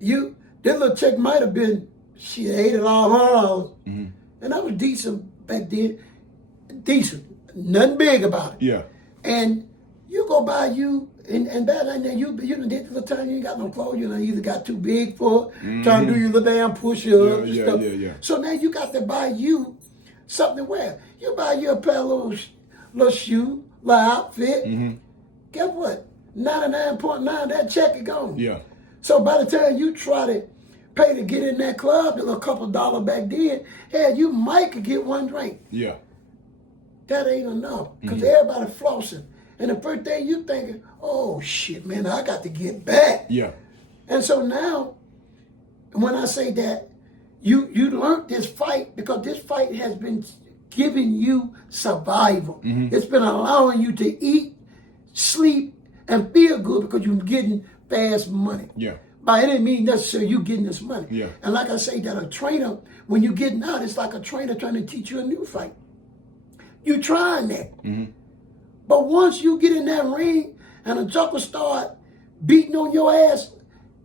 that little check might have been, $80, $100. And that was decent back then. Decent. Nothing big about it. Yeah. And you go by and back then you done did the time you ain't got no clothes, you done either got too big for it, trying to do your little damn push-ups and stuff. Yeah. So now you got to buy you something to wear. You buy you a pair of little shoe, little outfit. Guess what? 99.9, that check is gone. Yeah. So by the time you try to pay to get in that club, a couple $2 back then, hell, you might could get one drink. Yeah. That ain't enough, because everybody flossing. And the first thing you thinking, oh shit, man, I got to get back. Yeah. And so now, when I say that, you learned this fight because this fight has been giving you survival. It's been allowing you to eat, sleep, and feel good because you're getting fast money. Yeah. But it didn't mean necessarily you getting this money. Yeah. And like I say, that a trainer, when you getting out, it's like a trainer trying to teach you a new fight. You trying that. But once you get in that ring and a joker start beating on your ass,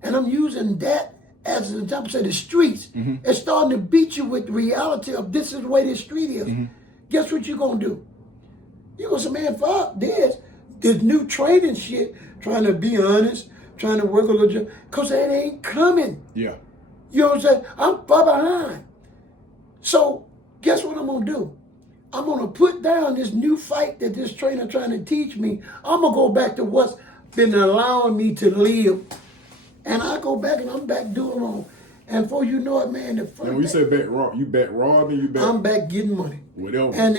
and I'm using that as an example, say the streets, it's starting to beat you with the reality of this is the way this street is. Guess what you gonna do? You gonna say, man, fuck this new training shit, trying to be honest, trying to work a little job, because it ain't coming. Yeah. You know what I'm saying? I'm far behind. So guess what I'm gonna do? I'm going to put down this new fight that this trainer trying to teach me. I'm going to go back to what's been allowing me to live. And I go back and I'm back doing wrong. And before you know it, man, the first And when you say back raw, you back robbing, you back... I'm back getting money. Whatever. And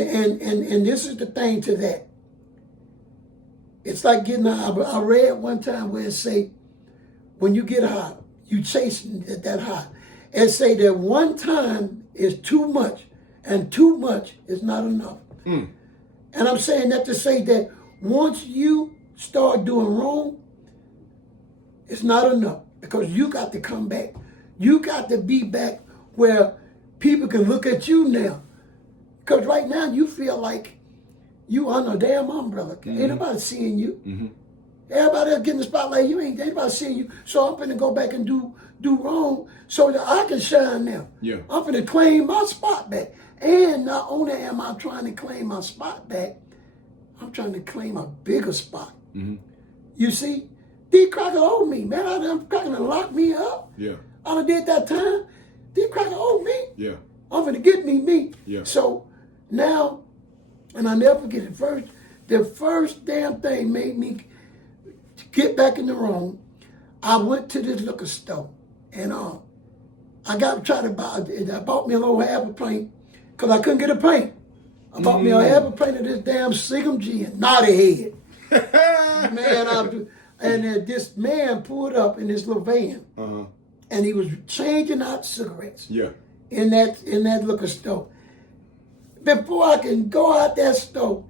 this is the thing to that. It's like getting I read one time where it say, when you get hot, you chasing that hot. It say that one time is too much. And too much is not enough. And I'm saying that to say that once you start doing wrong, it's not enough. Because you got to come back. You got to be back where people can look at you now. Because right now you feel like you under a damn umbrella. Ain't nobody seeing you. Everybody else getting the spotlight. You ain't anybody seeing you. So I'm finna go back and do wrong so that I can shine now. Yeah. I'm finna claim my spot back. And not only am I trying to claim my spot back, I'm trying to claim a bigger spot. You see? these crackers owe me, man. I done crackers done locked me up. Yeah. I done did that time. These crackers owe me. Yeah. I'm gonna get me. Yeah. So now, and I never forget it. The first damn thing made me get back in the room. I went to this liquor store, and I bought me a little half a pint, because I couldn't get a pint. I bought me a half a pint of this damn Seagram gin, naughty head. Man, and this man pulled up in this little van, and he was changing out cigarettes. Yeah. In that liquor store. Before I can go out that store,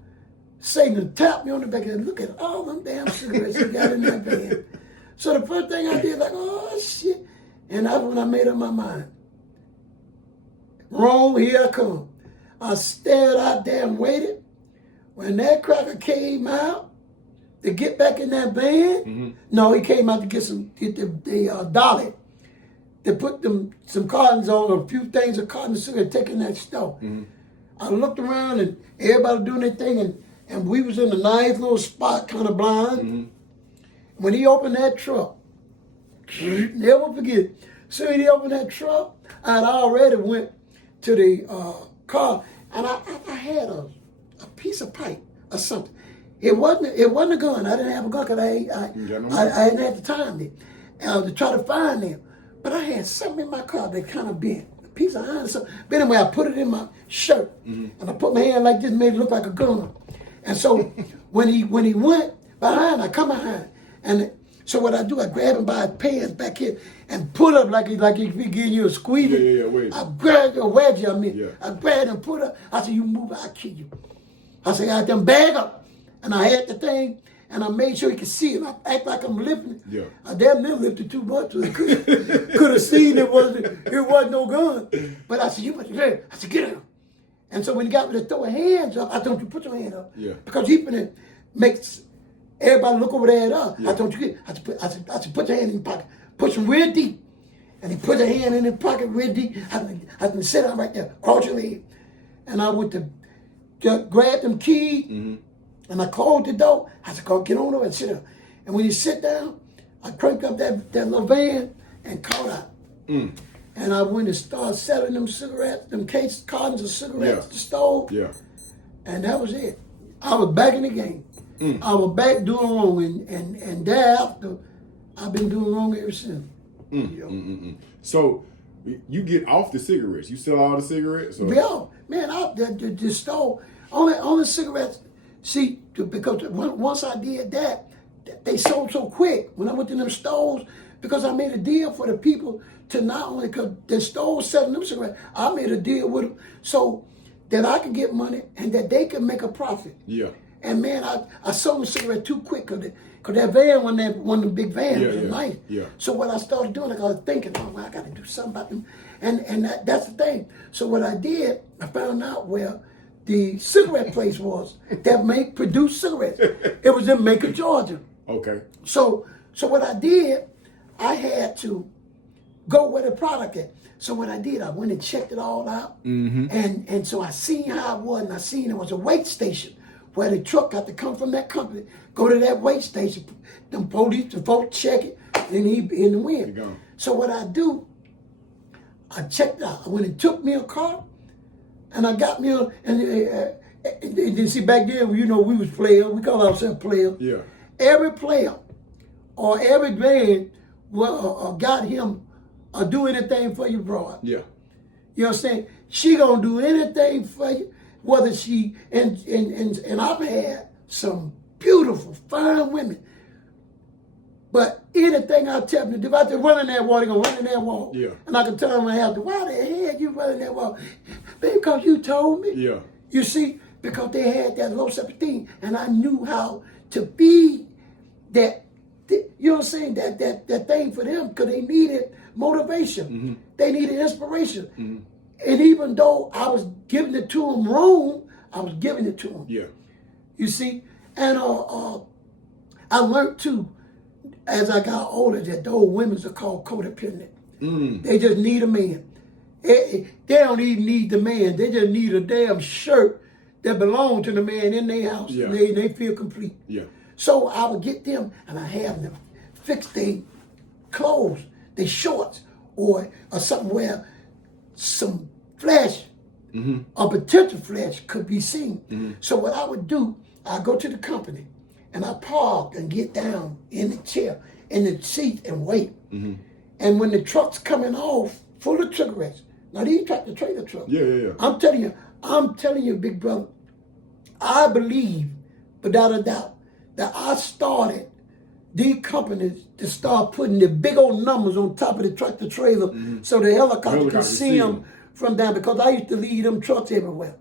Satan tapped me on the back and look at all them damn cigarettes he got in that van. So the first thing I did, like, oh shit. And that's when I made up my mind. Wrong, here I come. I stared out there and waited. When that cracker came out to get back in that van, no, he came out to get the dolly. They put some cartons on, a few things of cotton sugar, taking that store. I looked around and everybody doing their thing, and we was in a nice little spot, kind of blind. When he opened that truck, never forget, so he opened that truck, I had already went to the car, and I had a piece of pipe or something. It wasn't a gun. I didn't have a gun because I hadn't had the time to try to find them. But I had something in my car that kind of bent, a piece of iron. So, but anyway, I put it in my shirt, and I put my hand like this, made it look like a gun. And so when he went behind, I come behind, and so what I do, I grab him by his pants back here and pull up like if he giving you a squeeze. Wait. I grabbed a wedgie. Yeah. I grabbed him, put up. I said, "You move, I'll kill you." I said, "I them bag up," and I had the thing. And I made sure he could see it. I act like I'm lifting it. Yeah. I damn near lifted too much. Could have seen it wasn't no gun. But I said, "You put your hand." I said, "Get him." And so when he got me to throw his hands up, I told you put your hand up. Yeah. Because he finna makes everybody look over there at us. Yeah. I told you, I said, put your hand in your pocket. Push him real deep. And he put his hand in his pocket real deep. I can sit down right there, cross your leg. And I went to just grab them keys. And I closed the door. I said, "Go get on over and sit down." And when you sit down, I cranked up that little van and caught out. And I went and started selling them cigarettes, them cartons of cigarettes at the stove. Yeah. And that was it. I was back in the game. I was back doing wrong. And thereafter, I've been doing wrong ever since. So you get off the cigarettes. You sell all the cigarettes? Or? Yeah. Man, the stove, only cigarettes. See, because once I did that, they sold so quick when I went to them stores, because I made a deal for the people to not only, because the stores selling them cigarettes, I made a deal with them so that I could get money and that they could make a profit. Yeah. And man, I sold the cigarette too quick because that van, one of the big vans, was nice. Yeah. So what I started doing, I was thinking, oh, well, I got to do something about them. And that's the thing. So what I did, I found out where the cigarette place was that produced cigarettes. It was in Macon, Georgia. Okay. So what I did, I had to go where the product at. So what I did, I went and checked it all out. And so I seen how it was, and I seen it was a weight station where the truck got to come from that company, go to that weight station, the folks check it, and he in the wind. So what I do, I checked it out. I went and took me a car, and I got me a, and see back then, you know, we was players. We call ourselves players. Yeah. Every player or every man got him do anything for you, broad. Yeah. You know what I'm saying? She gonna do anything for you, whether she and I've had some beautiful, fine women. But anything I tell them to do, if I just run in that wall, they're gonna run in that wall. Yeah. And I can tell them after, why the hell you running that wall? Because you told me. Yeah. You see, because they had that low self-esteem, and I knew how to be that, you know what I'm saying, that thing for them, because they needed motivation. They needed inspiration. And even though I was giving it to them wrong, I was giving it to them. Yeah. You see? And I learned too, as I got older, that those women are called codependent. They just need a man. They don't even need the man. They just need a damn shirt that belongs to the man in their house. Yeah. And they feel complete. Yeah. So I would get them and I have them fix their clothes, their shorts, or something where some flesh or potential flesh could be seen. So what I would do, I go to the company and I park and get down in the chair, in the seat and wait. And when the truck's coming off full of cigarettes, now these tractor trailer trucks. Yeah. I'm telling you, big brother, I believe, without a doubt, that I started these companies to start putting the big old numbers on top of the tractor trailer so the helicopter can see them from down, because I used to leave them trucks everywhere.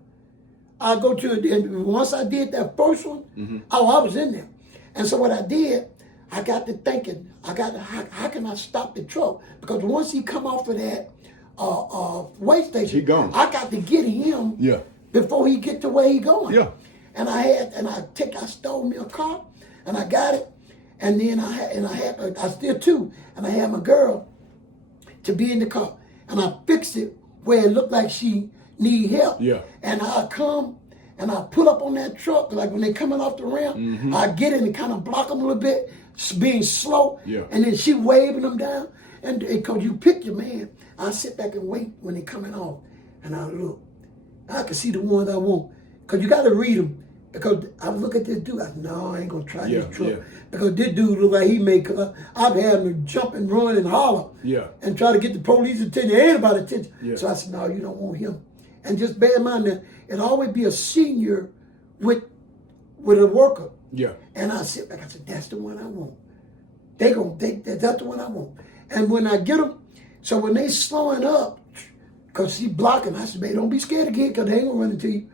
I go to it, and once I did that first one, I was in there. And so what I did, I got to thinking, how can I stop the truck? Because once he come off of that way station, he gone. I got to get him before he get to where he going. Yeah. And I stole me a car, and I got it, and then I still too, and I had my girl to be in the car, and I fixed it where it looked like she need help. Yeah. And I come and I pull up on that truck, like when they coming off the ramp, I get in and kind of block them a little bit, being slow, and then she waving them down, and because you pick your man, I sit back and wait when they coming off, and I look. I can see the ones I want, because you got to read them. Because I look at this dude, I said, no, I ain't going to try this truck. Because this dude look like he made, I've had him jump and run and holler and try to get the police attention, anybody attention. So I said, no, you don't want him. And just bear in mind that it'll always be a senior with a worker. And I sit back, I said, that's the one I want. That's the one I want. And when I get them, so when they slowing up, because she blocking, I said, man, don't be scared again, because they ain't going to run into you.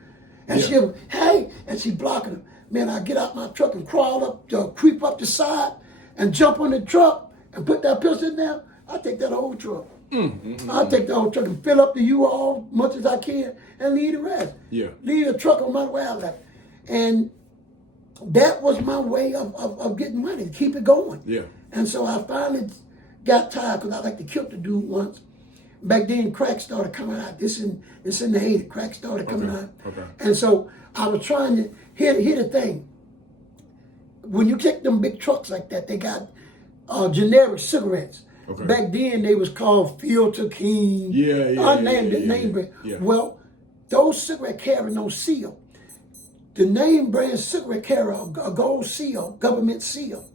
And she'll, hey, and she blocking them. Man, I get out my truck and crawl up, creep up the side and jump on the truck and put that pistol in there. I take that whole truck. I take the whole truck and fill up the U-Haul much as I can and leave the rest. Leave the truck on my way I left. And that was my way of getting money, to keep it going. And so I finally got tired, because I like to kill the dude once. Back then, crack started coming out. This in the 80s, crack started coming out. And so I was trying to hear the thing. When you take them big trucks like that, they got generic cigarettes. Back then, they was called Filter King. Unnamed name brand. Well, those cigarettes carry no seal. The name brand cigarette carry a gold seal, government seal,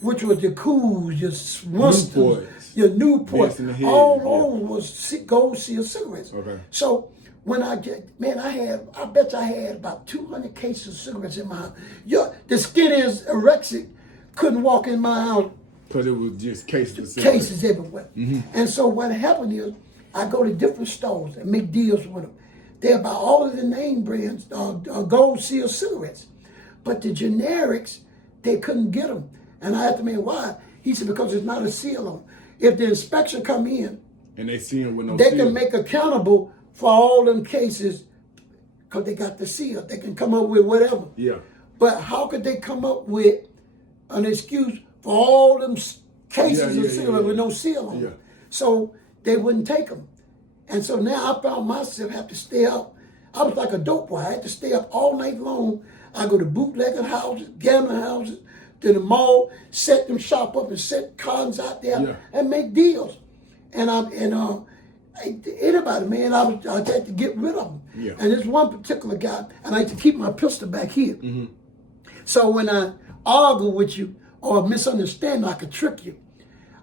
which was your Cools, your Munsters, your Newport, all those was gold seal cigarettes. So when I bet you I had about 200 cases of cigarettes in my house. The skinny is erexic, couldn't walk in my house. Because it was just cases of cigarettes. Cases everywhere. And so what happened is, I go to different stores and make deals with them. They're about all of the name brands, gold seal cigarettes. But the generics, they couldn't get them. And I asked the man, why? He said, because there's not a seal on them. If the inspection come in, and they see them with no they seal, can make accountable for all them cases, because they got the seal. They can come up with whatever. But how could they come up with an excuse for all them cases of cigarettes with no seal on them? So they wouldn't take them. And so now I found myself have to stay up. I was like a dope boy. I had to stay up all night long. I go to bootlegging houses, gambling houses, to the mall, set them shop up and set cons out there and make deals. And anybody, man, I had to get rid of them. And this one particular guy, and I had to keep my pistol back here. So when I argue with you or misunderstand, I could trick you.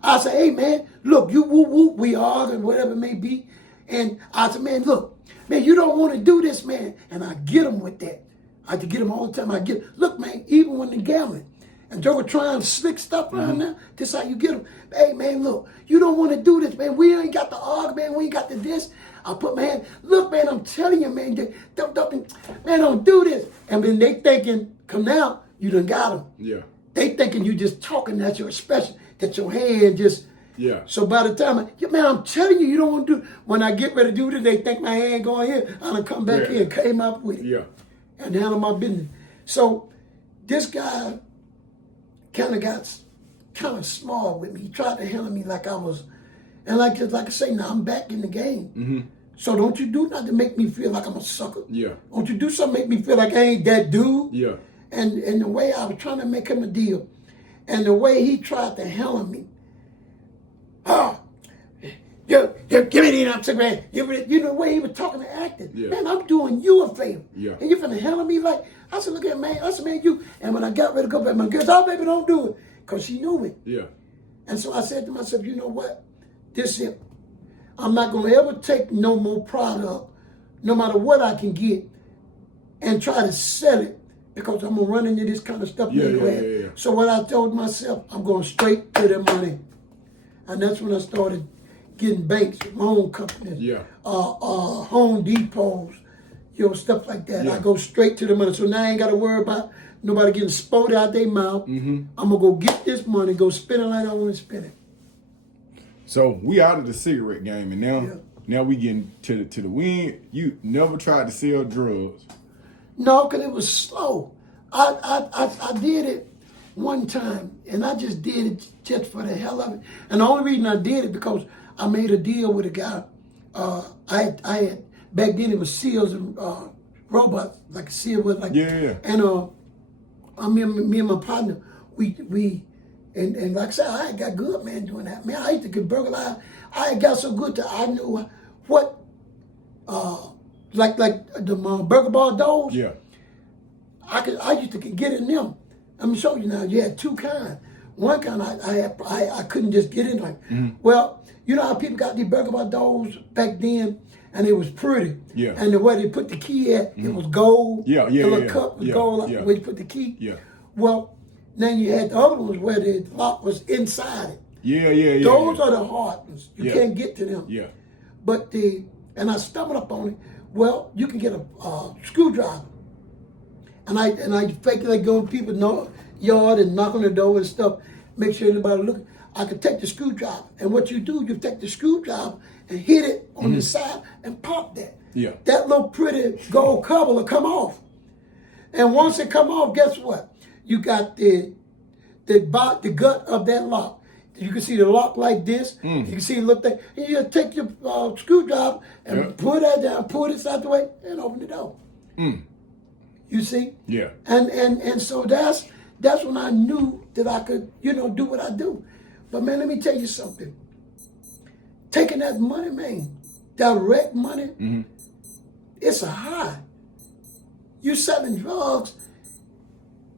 I say, hey man, look, you whoop whoop, we argue, whatever it may be. And I said, man, look, man, you don't want to do this, man. And I get them with that. I have to get them all the time. Look, man, even when they're gambling, and they were trying slick stuff around there, this how you get them. Hey, man, look, you don't want to do this, man. We ain't got the arg, man. We ain't got the this. I put my hand, look, man, I'm telling you, man, don't do this. And then they thinking, come now, you done got them. They thinking you just talking, that's your expression, that your hand just, So by the time, man, I'm telling you, you don't want to do, when I get ready to do this, they think my hand going here, I done come back here and came up with it. And handle my business. So this guy kind of got kind of small with me. He tried to handle me like I was, and like I say, now I'm back in the game. So don't you do nothing to make me feel like I'm a sucker. Don't you do something to make me feel like I ain't that dude. And the way I was trying to make him a deal, And the way he tried to handle me, give me the I'm sick, man. You know the way he was talking and acting. Yeah. Man, I'm doing you a favor. Yeah. And you finna handle me like, I said, look at man. I said, man, you. And when I got ready to go back, my girl said, oh, baby, don't do it. Because she knew me. Yeah. And so I said to myself, you know what? This is it. I'm not going to ever take no more product, no matter what I can get, and try to sell it, because I'm going to run into this kind of stuff. Yeah. So what I told myself, I'm going straight to the money. And that's when I started getting banks, my own companies, Home Depots, stuff like that. Yeah. I go straight to the money. So now I ain't got to worry about nobody getting spoiled out their mouth. I'm going to go get this money, go spend it like I want to spend it. So we out of the cigarette game, and now we getting to the wind. You never tried to sell drugs. No, because it was slow. I did it one time, and I just did it just for the hell of it. And the only reason I did it because I made a deal with a guy. I had back then it was seals and robots, like a seal was like. And me and my partner, we and like I said, I got good, man, doing that. Man, I used to get burglarized. I got so good that I knew what like the burger bar doors. Yeah. I used to get in them. I'm gonna show you now. You had two kinds. One kind I couldn't just get in like. Well, you know how people got these burger bar doors back then, and it was pretty. Yeah. And the way they put the key at, it was gold. The little cup was gold, like the way you put the key. Yeah. Well, then you had the other ones where the lock was inside it. Yeah. Those are the hard ones. You can't get to them. Yeah. But and I stumbled up on it. Well, you can get a screwdriver. And I fake like go in people's yard and knock on the door and stuff, make sure anybody look. I could take the screwdriver. And what you do, you take the screwdriver and hit it on the side and pop that. Yeah. That little pretty gold cover will come off. And once it come off, guess what? You got the gut of that lock. You can see the lock like this. You can see the little thing. And you take your screwdriver and pull that down, pull this out the way, and open the door. You see? Yeah. And so that's when I knew that I could, do what I do. But man, let me tell you something. Taking that money, man, direct money, it's a high. You selling drugs,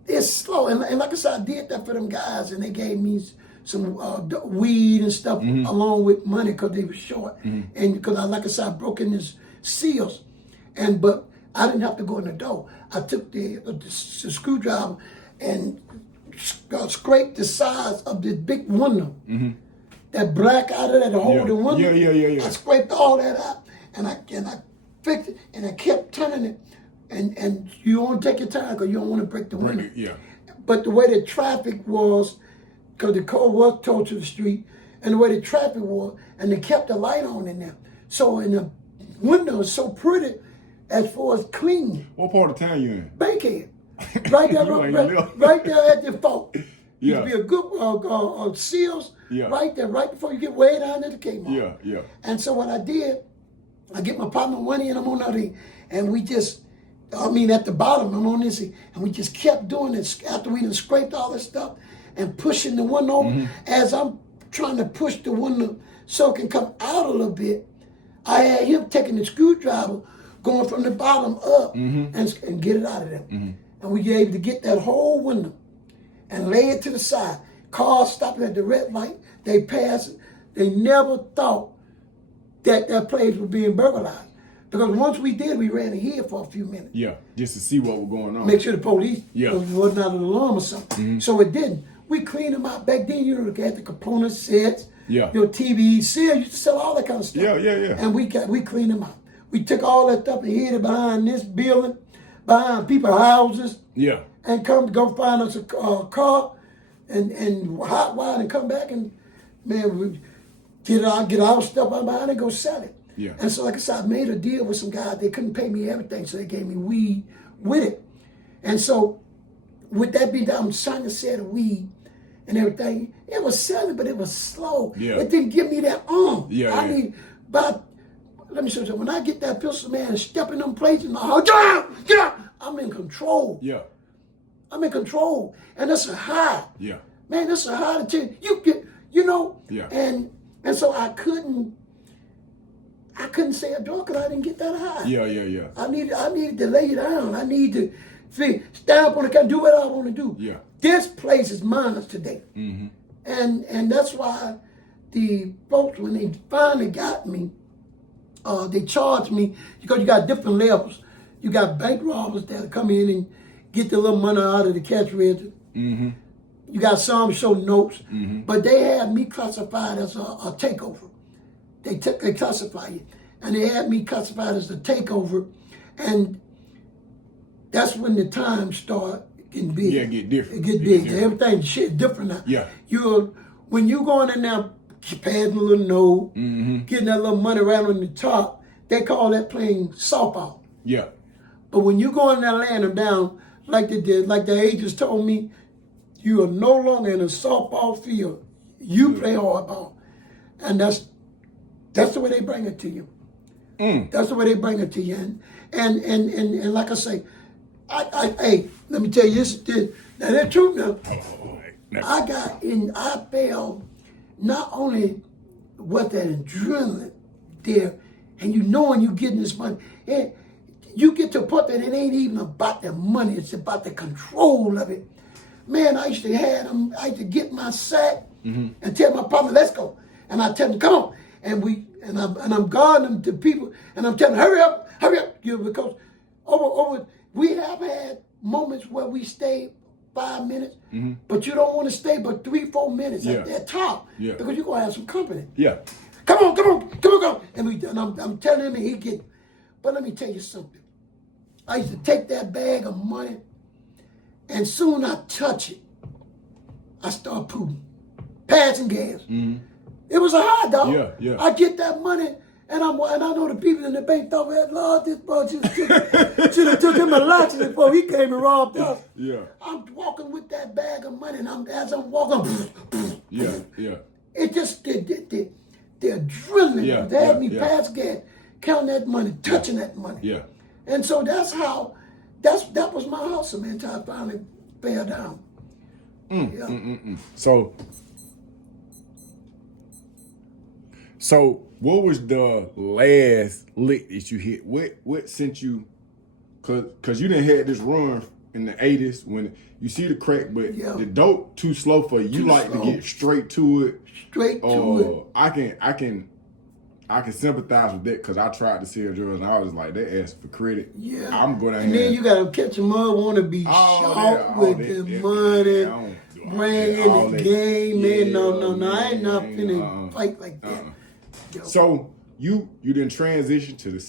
it's slow. And like I said, I did that for them guys, and they gave me some weed and stuff along with money because they were short. And because, like I said, I broke in his seals. But I didn't have to go in the door. I took the screwdriver and scraped the sides of this big window. That black out of that hole in the window. Yeah. I scraped all that out, and I fixed it, and I kept turning it. And you want to take your time because you don't want to break the window. But the way the traffic was, because the car was towed to the street, and the way the traffic was, and they kept the light on in there. So in the window is so pretty as far as clean. What part of town you in? Bankhead. Right there, right there at the fault. Used to be a good Seals. Right there, right before you get way down to the Kmart. Yeah. And so what I did, I get my partner one end, I'm on the other end, and we just, at the bottom, I'm on this end, and we just kept doing this after we done scraped all this stuff and pushing the window over. As I'm trying to push the window so it can come out a little bit, I had him taking the screwdriver, going from the bottom up and get it out of there. And we were able to get that whole window and lay it to the side. Cars stopping at the red light, they passed it. They never thought that place was being burglarized. Because once we did, we ran here for a few minutes. Yeah, just to see what was going on. Make sure the police wasn't out of the alarm or something. So it didn't. We cleaned them out. Back then, they had the component sets, TV, sales, used to sell all that kind of stuff. Yeah. And we cleaned them out. We took all that stuff and hid it behind this building, behind people's houses. Yeah. And go find us a car and hot wire and come back and, man, we get our stuff out behind and go sell it. Yeah. And so, like I said, I made a deal with some guys. They couldn't pay me everything, so they gave me weed with it. And so, with that being done, I'm trying to sell the weed and everything. It was selling, but it was slow. Yeah. It didn't give me that But let me show you, when I get that pistol, man, and step in them places, my heart, get out! I'm in control. Yeah. I'm in control. And that's a high. Yeah. man, this is hard to tell you get, you know, Yeah. and so I couldn't say a drug because I didn't get that high. Yeah. I needed to lay down. I need to stand up on the couch, do what I want to do. Yeah. This place is mine today. Mm-hmm. And that's why the folks, when they finally got me, they charged me, because you got different levels. You got bank robbers that come in and get the little money out of the cash register. Mm-hmm. You got some show notes, Mm-hmm. but they had me classified as a takeover. They classify you, and they had me classified as a takeover, and that's when the time start getting big. Yeah, get different. It get big. Everything shit different now. Yeah. When you going in there, passing a little note, Mm-hmm. getting that little money right on the top, they call that playing softball. Yeah. But when you go in there laying them down, like they did, like the agents told me, you are no longer in a softball field. You play hardball. And that's the way they bring it to you. That's the way they bring it to you. And like I say, hey, let me tell you this. Now that's true now. I felt not only what that adrenaline there, and you knowing you getting this money, you get to a point that it ain't even about the money, it's about the control of it. Man, I used to get my sack and tell my partner, let's go. And I tell them, come on. And I'm guarding them to people, and I'm telling them, hurry up. You know, because we have had moments where we stayed 5 minutes, but you don't want to stay but 3-4 minutes at that top, because you're going to have some company. Yeah. Come on. And I'm telling him, and he get. But let me tell you something. I used to take that bag of money, and soon I touch it, I start pooping, passing gas. It was a high, dog. Yeah. I get that money, and I know the people in the bank thought, well, Lord, this boy should have took him a lunch before he came and robbed us. Yeah. I'm walking with that bag of money, and as I'm walking, Yeah. it just the adrenaline that had me pass gas, counting that money, touching that money. Yeah. And so that was my hustle, man, until I finally fell down. So what was the last lick that you hit? What sent you? Cause you didn't had this run in the 80s when you see the crack, but the dope too slow for you. You like to get straight to it. Straight to it. I can sympathize with that because I tried to sell drugs and I was like, they asked for credit. Yeah. I'm going to. And then you got to catch them up, want to be sharp with the money, bring in the game, man. No, I ain't not finna fight like that. So you didn't transition to the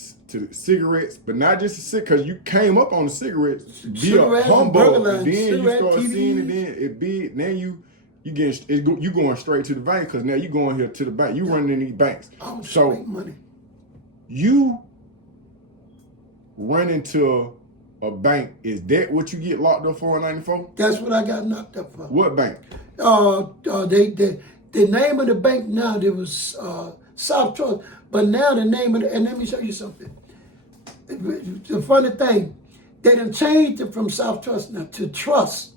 cigarettes, but not just the cigarettes, because you came up on the cigarettes, be a humble, and then you start seeing it, then it big, then you going straight to the bank, because now you going here to the bank, you running in these banks. So money. You run into a bank, is that what you get locked up for in 94? That's what I got knocked up for. What bank? The name of the bank now, there was South Trust, but now the name of and let me show you something. The funny thing, they done changed it from South Trust now to Trust.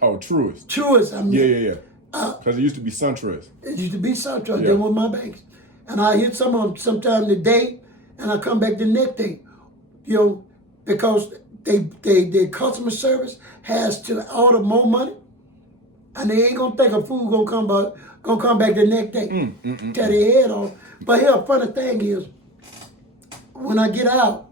Oh, Truist. Truist, I mean. Yeah. Because it used to be SunTrust. It used to be SunTrust. They were my banks. And I hit some of them sometime today, and I come back the next day. You know, because their customer service has to order more money, and they ain't gonna think a fool gonna come back the next day, tear their head off. But here, a funny thing is, when I get out,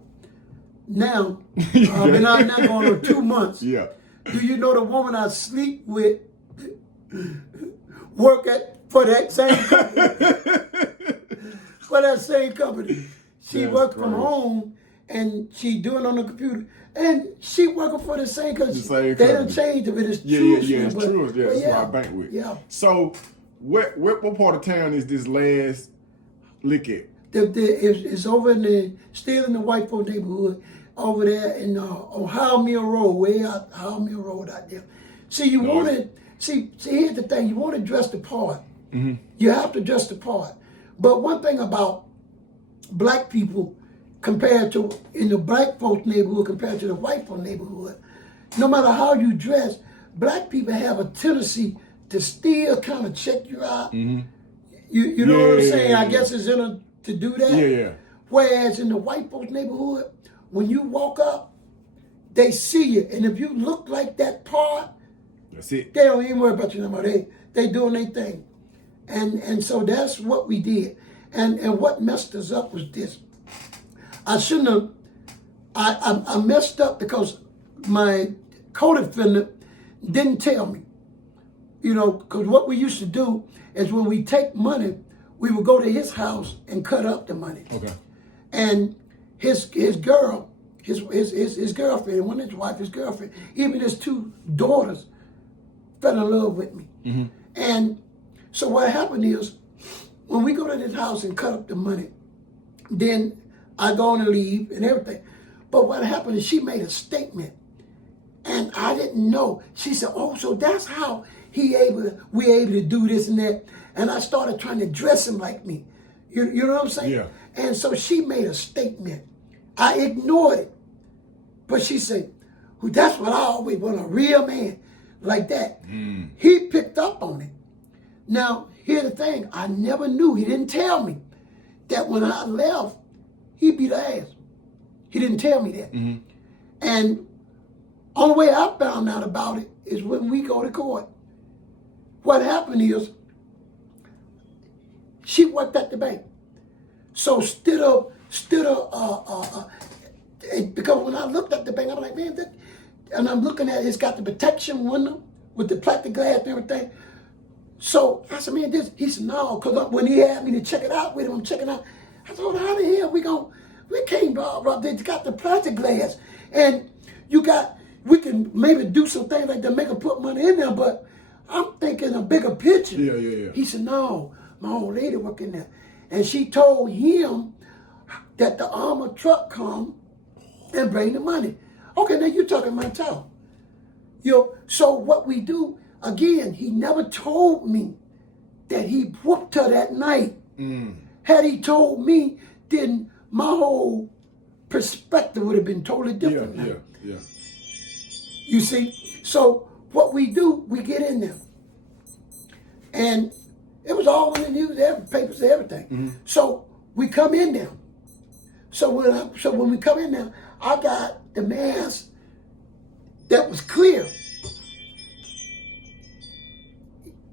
now, I've been out now going on 2 months. Yeah. Do you know the woman I sleep with work for that same company? For that same company. She worked from home, and she doing on the computer. And she working for the same company. They done changed it, but it's true. It's true. Yeah, that's what I bank with. Yeah. So, what part of town is this last lick at? It's over still in the white folk neighborhood, over there in on Howell Mill Road, way out Howell Mill Road out there. See, here's the thing, you want to dress the part. Mm-hmm. You have to dress the part. But one thing about black people compared to in the black folks neighborhood compared to the white folk neighborhood, no matter how you dress, black people have a tendency to still kind of check you out. You know what I'm saying? I guess it's in her to do that. Yeah. Whereas in the white folks' neighborhood, when you walk up, they see you. And if you look like that part, that's it. They don't even worry about you no more. They doing their thing. And so that's what we did. And what messed us up was this. I shouldn't have, I messed up because my co-defendant didn't tell me. You know, because what we used to do is when we take money, we would go to his house and cut up the money. Okay. And his girl, his girlfriend, one his wife, his girlfriend, even his 2 daughters fell in love with me. And so what happened is, when we go to this house and cut up the money, then I go on and leave and everything. But what happened is she made a statement. And I didn't know. She said, oh, so that's how we able to do this and that. And I started trying to dress him like me. You know what I'm saying? Yeah. And so she made a statement. I ignored it. But she said, well, that's what I always want, a real man like that. He picked up on it. Now, here's the thing. I never knew. He didn't tell me that when I left, he beat her ass. He didn't tell me that. And only way I found out about it is when we go to court. What happened is, she worked at the bank. So because when I looked at the bank, I'm like, man, and I'm looking at it, it's got the protection window with the plastic glass and everything. So I said, man, he said, no, because when he had me to check it out with him, I'm checking out. I said, well, how the hell we can't, they got the plastic glass. And we can maybe do some things like that, make her put money in there, but I'm thinking a bigger picture. Yeah. He said, no, my old lady working there. And she told him that the armored truck come and bring the money. Okay, now you're talking my talk. So what we do, again, he never told me that he whooped her that night. Had he told me, then my whole perspective would have been totally different. Yeah. You see? So what we do, we get in there. And it was all in the news, papers, everything. So we come in there. So when we come in there, I got the mask that was clear.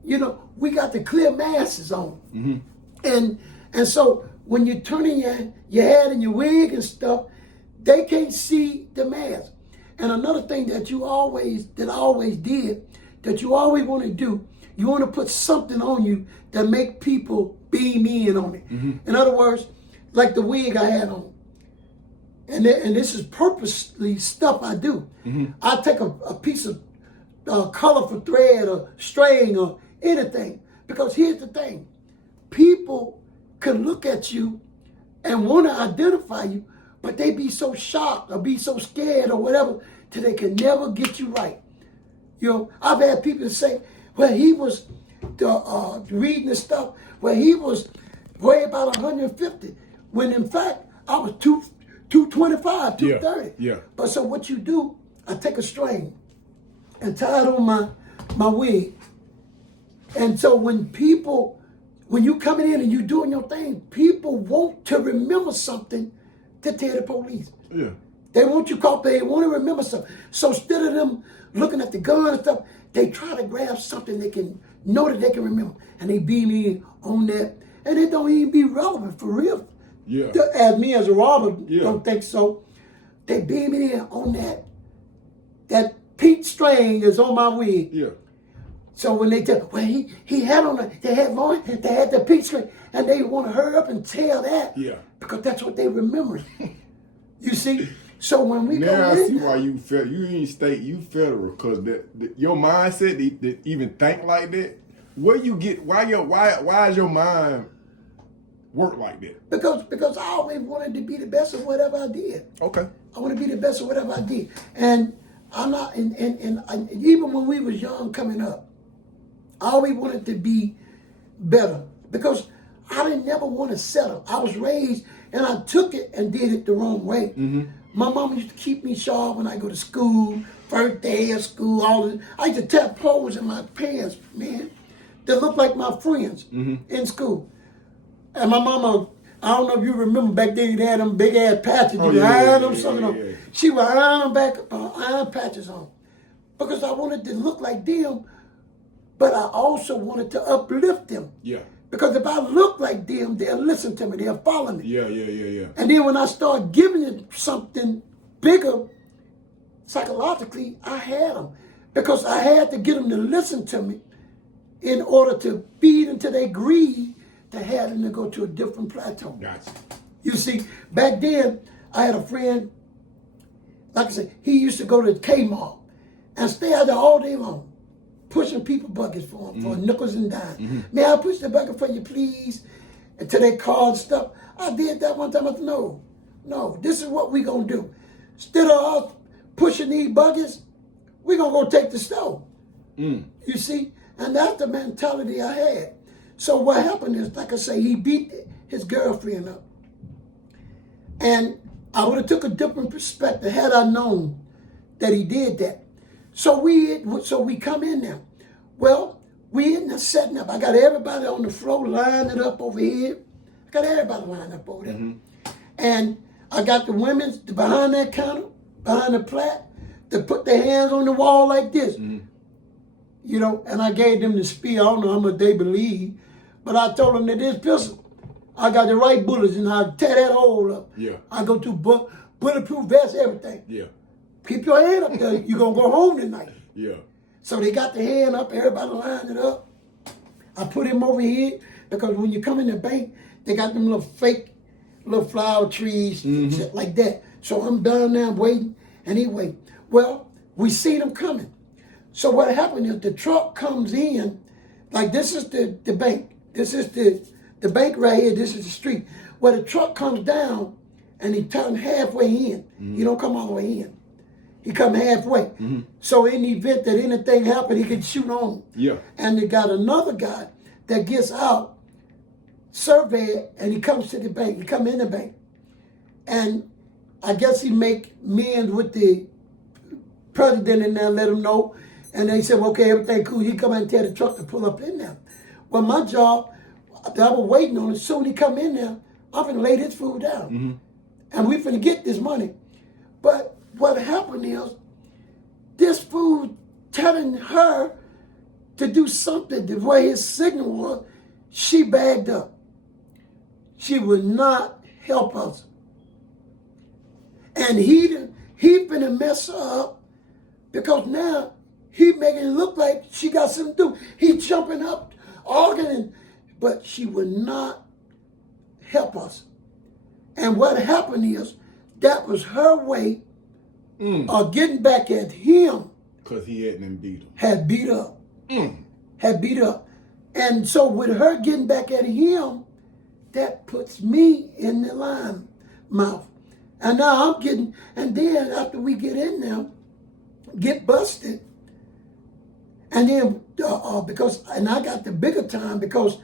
You know, we got the clear masks on. And so when you're turning your head and your wig and stuff, they can't see the mask. And another thing that I always did, that you always want to do, you want to put something on you that make people beam in on it. In other words, like the wig I had on. And this is purposely stuff I do. I take a piece of colorful thread or string or anything. Because here's the thing. People can look at you and want to identify you, but they be so shocked or be so scared or whatever till they can never get you right. You know, I've had people say, well, he was reading the stuff where he was way about 150, when in fact I was 225, 230. Yeah. But so what you do, I take a string and tie it on my wig. And so when you coming in and you doing your thing, people want to remember something to tell the police. Yeah. They want you caught, they want to remember something. So instead of them looking at the gun and stuff, they try to grab something they can know that they can remember. And they beam in on that. And it don't even be relevant for real. Yeah. As me as a robber don't think so. They beam it in on that pink string is on my wig. Yeah. So when they tell, well, he had on they had the pink string, and they want to hurry up and tell that. Yeah. Because that's what they remember. You see? So when we now go I in, see why you federal. You ain't state, you federal, because your mindset to even think like that. Where you get why is your mind work like that? Because I always wanted to be the best of whatever I did. Okay. I want to be the best of whatever I did, and I'm not. And even when we was young coming up, I always wanted to be better because I didn't never want to settle. I was raised and I took it and did it the wrong way. My mama used to keep me sharp when I go to school, first day of school, all this. I used to tap clothes in my pants, man, that looked like my friends in school. And my mama, I don't know if you remember back then, they had them big ass patches. Oh, You yeah, iron yeah, them, something yeah, on. yeah. She would iron them back, iron patches on. Because I wanted to look like them, but I also wanted to uplift them. Yeah. Because if I look like them, they'll listen to me, they'll follow me. Yeah. And then when I start giving them something bigger, psychologically, I had them. Because I had to get them to listen to me in order to feed into their greed to have them to go to a different plateau. Gotcha. You see, back then, I had a friend, like I said, he used to go to the Kmart and stay out there all day long, pushing people buckets for him, for nickels and dimes. May I push the bucket for you, please? And to their car and stuff. I did that one time. I said, no, this is what we going to do. Instead of us pushing these buckets, we're going to go take the stove. You see? And that's the mentality I had. So what happened is, like I say, he beat his girlfriend up. And I would have took a different perspective had I known that he did that. So we come in there. Well, we in there setting up. I got everybody on the floor lining up over here. I got everybody lined up over there. And I got the women behind that counter, behind the plat, to put their hands on the wall like this. You know, and I gave them the spiel. I don't know how much they believe, but I told them that this pistol, I got the right bullets, and I tear that hole up. Yeah. I go to bulletproof vest, everything. Yeah. Keep your hand up there. You're going to go home tonight. Yeah. So they got the hand up. Everybody lined it up. I put him over here because when you come in the bank, they got them little fake little flower trees, shit like that. So I'm down there waiting, and he wait. Well, we see them coming. So what happened is the truck comes in, like this is the bank. This is the bank right here. This is the street. Well, the truck comes down, and he turns halfway in. He don't come all the way in. He come halfway. So in the event that anything happened, he can shoot on. Yeah. And they got another guy that gets out, survey it, and he comes to the bank. He come in the bank. And I guess he make men with the president in there, let him know. And they said, well, okay, everything cool. He come out and tell the truck to pull up in there. Well, my job, I was waiting on it. Soon he come in there, I'm finna lay this food down. And we finna get this money. But what happened is, this food telling her to do something the way his signal was, she bagged up. She would not help us. And he finna mess her up because now he making it look like she got something to do. He jumping up, arguing, but she would not help us. And what happened is, that was her way of getting back at him. Because he hadn't beat him. Had beat up. Had beat up. And so with her getting back at him, that puts me in the line mouth. And now I'm getting, and then after we get in there, get busted, and then and I got the bigger time because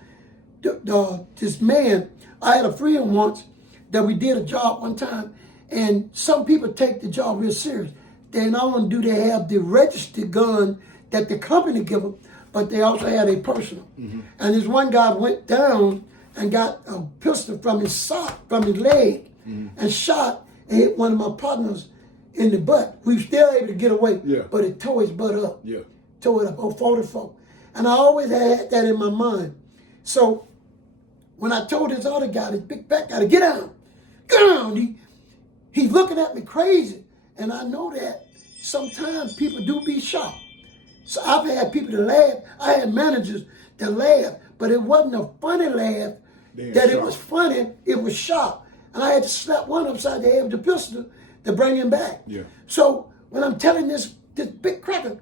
this man, I had a friend once that we did a job one time, and some people take the job real serious. They not only do they have the registered gun that the company give them, but they also had a personal. And this one guy went down and got a pistol from his sock, from his leg, and shot and hit one of my partners in the butt. We were still able to get away, but it tore his butt up. Tore it up, 44. And I always had that in my mind. So when I told this other guy, this big fat guy, to get down, he's looking at me crazy. And I know that sometimes people do be shocked. So I've had people to laugh. I had managers that laugh, but it wasn't a funny laugh. It was funny, it was shock. And I had to slap one upside the head with the pistol to bring him back. So when I'm telling this big cracker,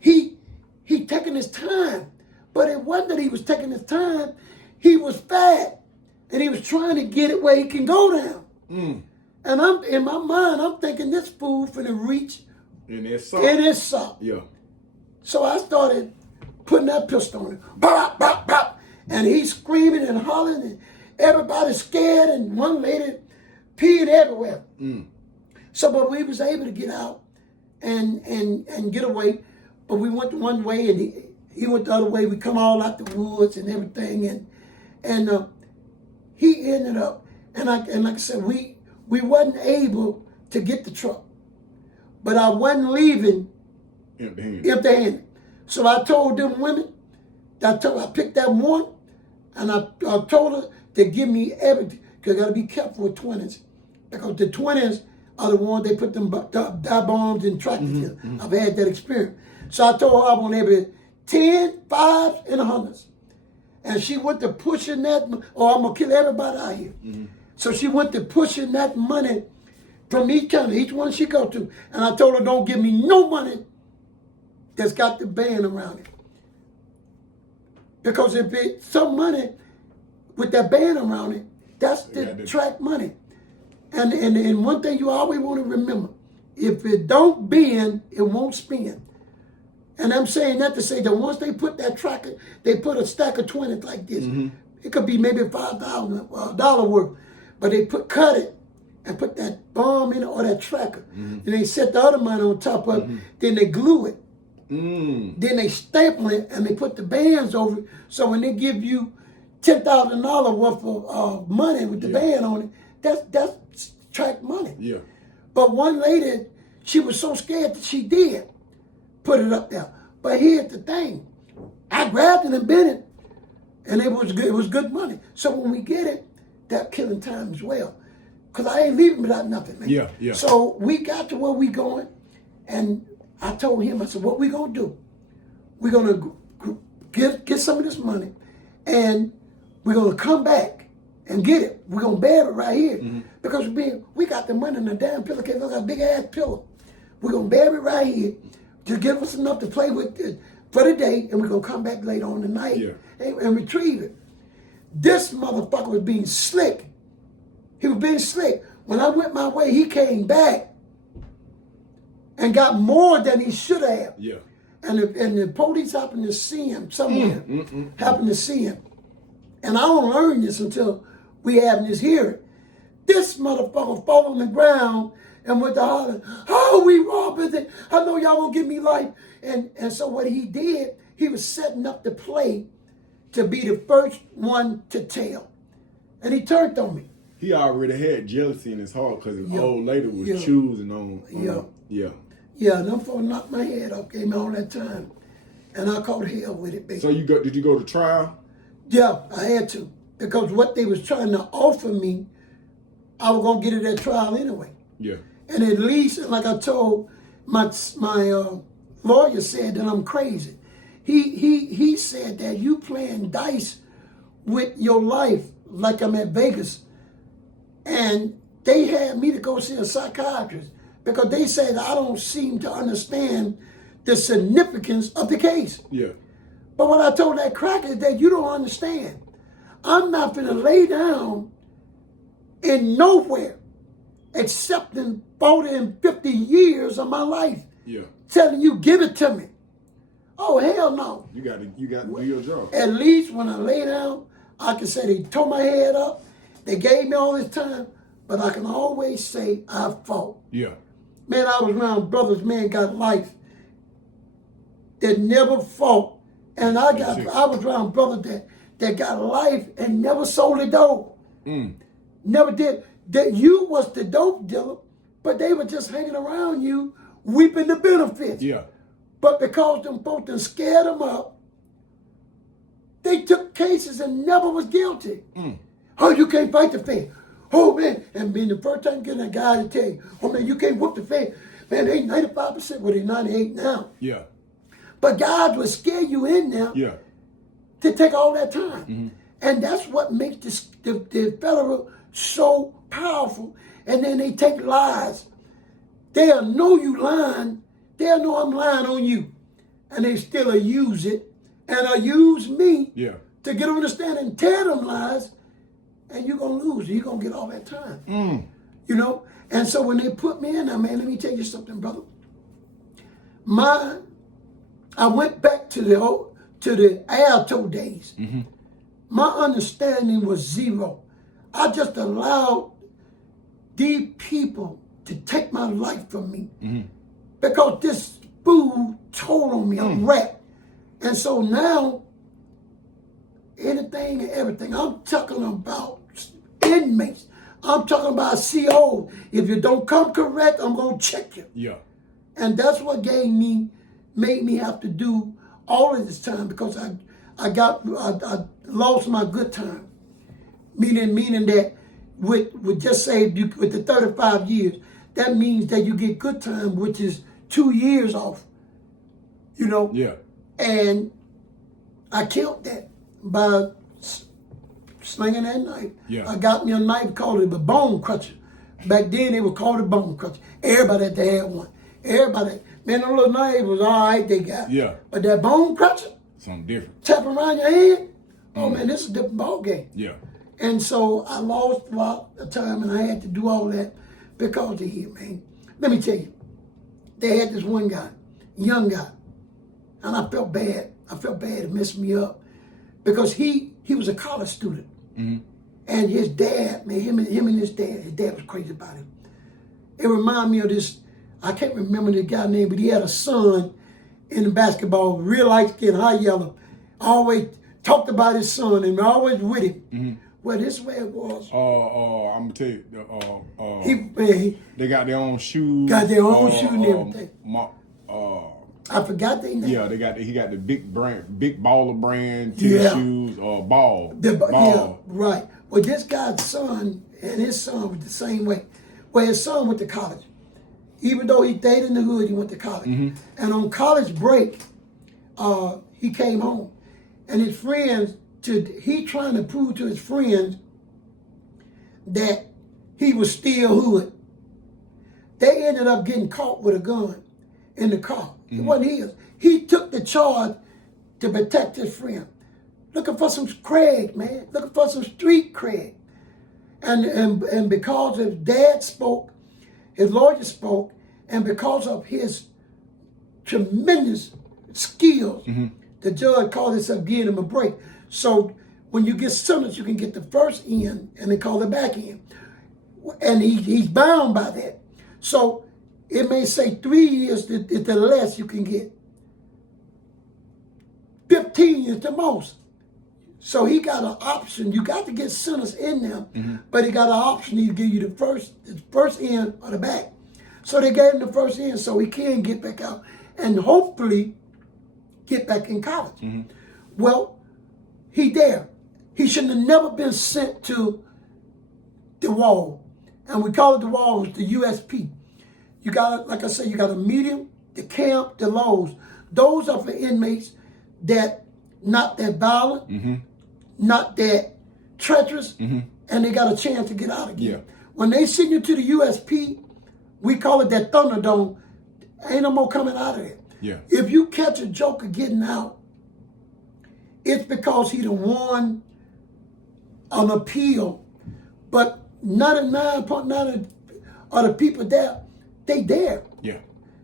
he taking his time. But it wasn't that he was taking his time. He was fat. And he was trying to get it where he can go down. And I'm in my mind, I'm thinking this fool finna reach in his sock. So I started putting that pistol on him. Bop, bop, bop. And he's screaming and hollering, and everybody's scared. And one lady peed everywhere. So, but we was able to get out and get away. But we went one way and he went the other way. We come all out the woods and everything, and he ended up, and like I said, we wasn't able to get the truck, but I wasn't leaving empty-handed. So I told them women, I picked that one, and I told her to give me everything, because I got to be careful with 20s, because the 20s are the ones they put them dive bombs and tractors in. I've had that experience. So I told her I want every 10, 5s, and 100s. And she went to pushing that, I'm going to kill everybody out here. So she went to pushing that money from each one she go to. And I told her, don't give me no money that's got the band around it. Because if it's some money with that band around it, that's the track money. And one thing you always want to remember, if it don't bend, it won't spin. And I'm saying that to say that once they put that tracker, they put a stack of 20s like this. It could be maybe $5,000 worth, but they cut it and put that bomb in it or that tracker. And they set the other money on top of it. Then they glue it. Then they staple it and they put the bands over it. So when they give you $10,000 worth of money with the band on it, that's track money. Yeah. But one lady, she was so scared that she did put it up there. But here's the thing. I grabbed it and bent it, and it was good. It was good money. So when we get it, that killing time as well. Because I ain't leaving without nothing, man. Yeah. So we got to where we going, and I told him, I said, what we going to do? We're going to get some of this money, and we're going to come back and get it. We're going to bear it right here. Because we got the money in the damn pillowcase. Look at a big-ass pillow. We're going to bear it right here to give us enough to play with for the day, and we're going to come back later on tonight and retrieve it. This motherfucker was being slick. He was being slick. When I went my way, he came back and got more than he should have. Yeah. And the police happened to see him somewhere. Happened to see him. And I don't learn this until we have this hearing. This motherfucker fall on the ground and went to holler, oh, we robbed it. I know y'all gonna give me life. And so what he did, he was setting up the play to be the first one to tell. And he turned on me. He already had jealousy in his heart because his old lady was choosing on. Yeah, them folks knocked my head off, gave me all that time. And I caught hell with it, baby. So did you go to trial? Yeah, I had to. Because what they was trying to offer me, I was gonna get it at trial anyway. Yeah. And at least, like I told my lawyer said that I'm crazy. He said that you playing dice with your life like I'm at Vegas. And they had me to go see a psychiatrist because they said I don't seem to understand the significance of the case. Yeah. But what I told that cracker is that you don't understand. I'm not going to lay down in nowhere except in 40 and 50 years of my life. Yeah. Telling you, give it to me. Oh, hell no. You got to do your job. At least when I lay down, I can say they tore my head up. They gave me all this time, but I can always say I fought. Yeah. Man, I was around brothers, man, got life that never fought. And I was around brothers that got life and never sold a dope. Never did. That you was the dope dealer, but they were just hanging around you, reaping the benefits. Yeah. But because them folks done scared them up, they took cases and never was guilty. Oh, you can't fight the Fed. Oh, man. And being the first time getting a guy to tell you, oh, man, you can't whoop the Fed. Man, they 95%, well, they 98 now. Yeah. But God will scare you in now to take all that time. And that's what makes the federal so powerful. And then they take lies. They'll know you lying. They'll know I'm lying on you. And they still use it. And use me to get on the stand and tell them lies. And you're going to lose. You're going to get all that time. You know? And so when they put me in there, man, let me tell you something, brother. I went back to the alto days. My understanding was zero. I just allowed these people to take my life from me because this food told on me. I'm wrecked. And so now, anything and everything, I'm talking about inmates. I'm talking about CO. If you don't come correct, I'm going to check you. Yeah. And that's what made me have to do all of this time because I lost my good time. Meaning that with just say with the 35 years, that means that you get good time, which is 2 years off. You know? Yeah. And I killed that by slinging that knife. Yeah. I got me a knife, called it a bone crusher. Back then they would call it bone crusher. Everybody had to have one. Everybody, man, the little knife was all right, they got. Yeah. But that bone crusher, something different. Tap around your hand, oh man, this is a different ball game. Yeah. And so I lost a lot of time and I had to do all that because of him, man. Let me tell you, they had this one guy, young guy, and I felt bad. I felt bad, it messed me up because he was a college student. And his dad, man, him and his dad was crazy about him. It reminded me of this, I can't remember the guy's name, but he had a son in the basketball, real light skin, high yellow. Always talked about his son and always with him. Well, this way it was. I'm gonna tell you, they got their own shoes. Got their own shoes and everything. I forgot their name. Yeah, he got the big baller brand tennis shoes, ball. Yeah, right. Well, this guy's son and his son was the same way. Well, his son went to college. Even though he stayed in the hood, he went to college. And on college break, he came home. And his friends, he trying to prove to his friends that he was still hood. They ended up getting caught with a gun in the car. It wasn't his. He took the charge to protect his friend. Looking for some cred, man. Looking for some street cred. And because his dad spoke, his lawyer spoke, and because of his tremendous skills, the judge called himself giving him a break. So when you get sentenced, you can get the first end and they call the back end. And he's bound by that. So it may say 3 years is the less you can get. 15 is the most. So he got an option. You got to get sentenced in them, but he got an option to give you the first end or the back. So they gave him the first end so he can get back out and hopefully get back in college. Well, he there. He shouldn't have never been sent to the wall. And we call it the wall, it's the USP. You got, like I said, you got a medium, the camp, the lows. Those are for inmates that not that violent, not that treacherous, and they got a chance to get out again. Yeah. When they send you to the USP, we call it that Thunderdome. Ain't no more coming out of it. Yeah. If you catch a joker getting out, it's because he done won an appeal. But 99.9 of the people there, they there. Yeah.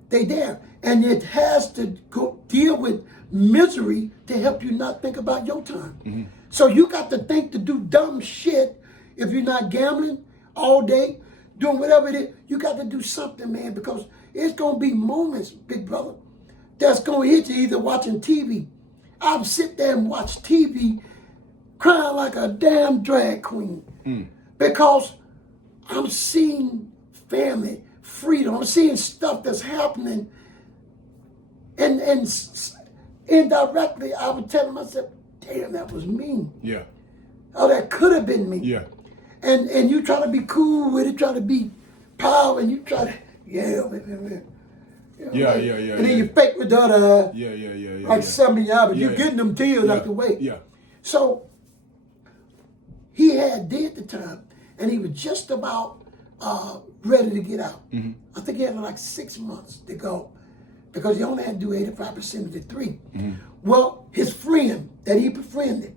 They there. And it has to go deal with misery to help you not think about your time. So you got to think to do dumb shit if you're not gambling all day, doing whatever it is. You got to do something, man, because it's going to be moments, big brother, that's going to hit you either watching TV. I'll sit there and watch TV crying like a damn drag queen because I'm seeing family, freedom. I'm seeing stuff that's happening. And indirectly, I would tell myself, damn, that was me. Yeah. Oh, that could have been me. Yeah. And you try to be cool with it, try to be power, and you try to, yeah. Yeah. And then you fake with the other eye. Yeah. Like 70 hours, but you're getting them tears out the way. Yeah. So he did the time, and he was just about ready to get out. I think he had like 6 months to go because he only had to do 85% of the 3. Well, his friend that he befriended,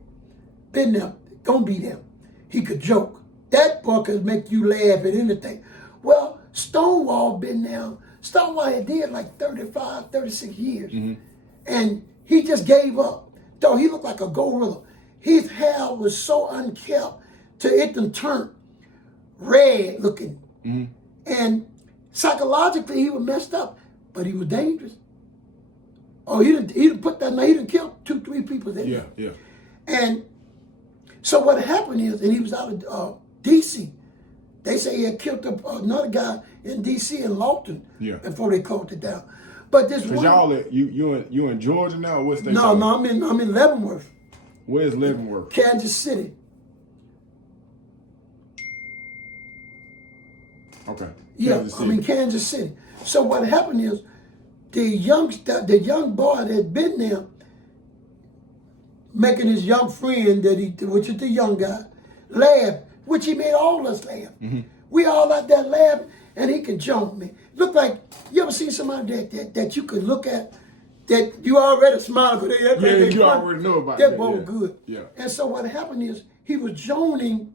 been there, gonna be there. He could joke. That boy could make you laugh at anything. Well, Stonewall been there. Stonewall had did like 35, 36 years. And he just gave up. Though he looked like a gorilla. His hair was so unkept till it done turned red looking. And psychologically, he was messed up, but he was dangerous. Oh, he didn't put that. He didn't kill 2-3 people there. Yeah, yeah. And so what happened is, and he was out of D.C. They say he had killed another guy in D.C. in Lawton. Yeah. Before they closed it down. But this Cause one, y'all you in Georgia now? What state? No, I'm in Leavenworth. Where's Leavenworth? Kansas City. Okay. Yeah, I'm in Kansas City. So what happened is, the young boy that had been there, making his young friend which is the young guy, laugh, which he made all of us laugh. We all out there laughing, and he could jump me. Look like, you ever seen somebody that you could look at, that you already smile, but you already know about that. That boy was good. Yeah. And so what happened is, he was joning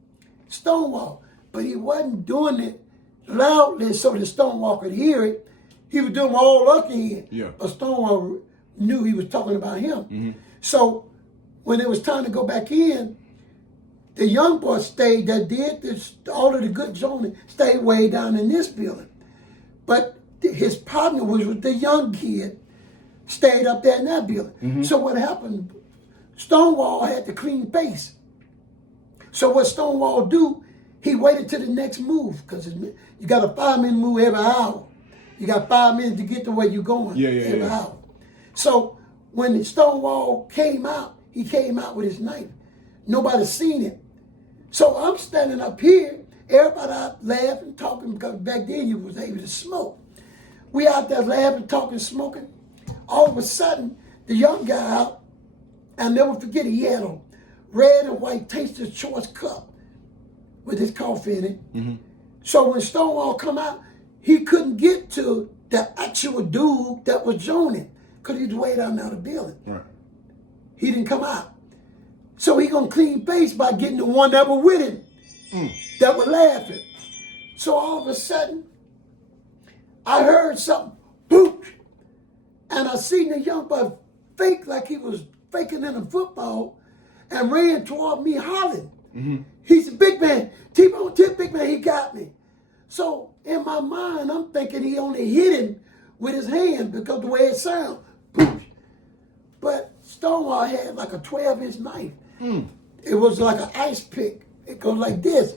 Stonewall, but he wasn't doing it loudly so that Stonewall could hear it. He was doing all up in. Yeah. But Stonewall knew he was talking about him. So when it was time to go back in, the young boy stayed that did this, all of the good zoning stayed way down in this building. But his partner was with the young kid, stayed up there in that building. So what happened, Stonewall had to clean face. So what Stonewall do, he waited till the next move, because you got a 5-minute move every hour. You got 5 minutes to get to where you're going every hour. So when Stonewall came out, he came out with his knife. Nobody seen it. So I'm standing up here, everybody out laughing, talking, because back then you was able to smoke. We out there laughing, talking, smoking. All of a sudden, the young guy out, I'll never forget, he had a red and white Taster's Choice cup with his coffee in it. So when Stonewall come out, he couldn't get to the actual dude that was joining, because he was way down there in the building. Right. He didn't come out. So he gonna clean face by getting the one that was with him, that was laughing. So all of a sudden, I heard something, boop, and I seen the young boy fake like he was faking in a football, and ran toward me hollering. He's a big man, Tbone, big man, he got me. So in my mind, I'm thinking he only hit him with his hand because the way it sounds, poof. But Stonewall had like a 12-inch knife. It was like an ice pick. It goes like this.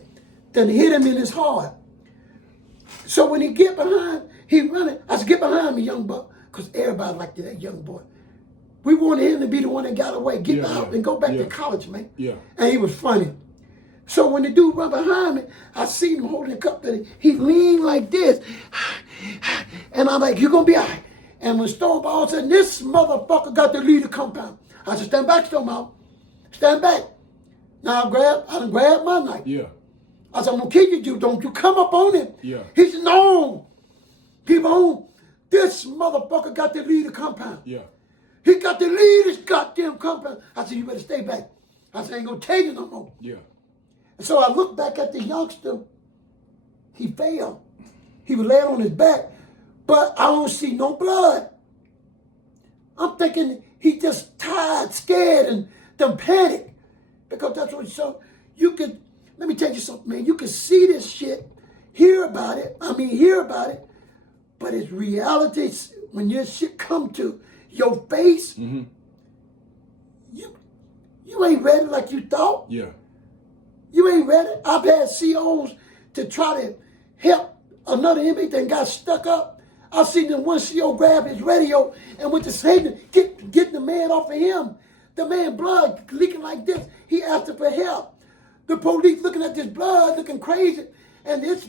Then hit him in his heart. So when he get behind, he running. I said, get behind me, young buck, because everybody liked that young boy. We wanted him to be the one that got away, get out and go back to college, man. And he was funny. So when the dude run behind me, I seen him holding a cup that he leaned like this. And I'm like, you're going to be all right. And when Stonewall said, this motherfucker got to leave the compound. I said, stand back, Stonewall. Stand back. Now I done grabbed my knife. I said, I'm going to kill you, dude. Don't you come up on him. He said, no. Tbone, this motherfucker got to leave the compound. He got to leave this goddamn compound. I said, you better stay back. I said, I ain't going to tell you no more. And so I looked back at the youngster. He fell. He was laying on his back, but I don't see no blood. I'm thinking he just tired, scared, and then panicked, because that's what. So you could, let me tell you something, man. You could see this shit, hear about it, but it's reality. When your shit come to your face, you ain't ready like you thought. You ain't ready. I've had COs to try to help another inmate that got stuck up. I've seen them one CO grab his radio and went to save him, getting the man off of him. The man blood leaking like this. He asked him for help. The police looking at this blood, looking crazy, and this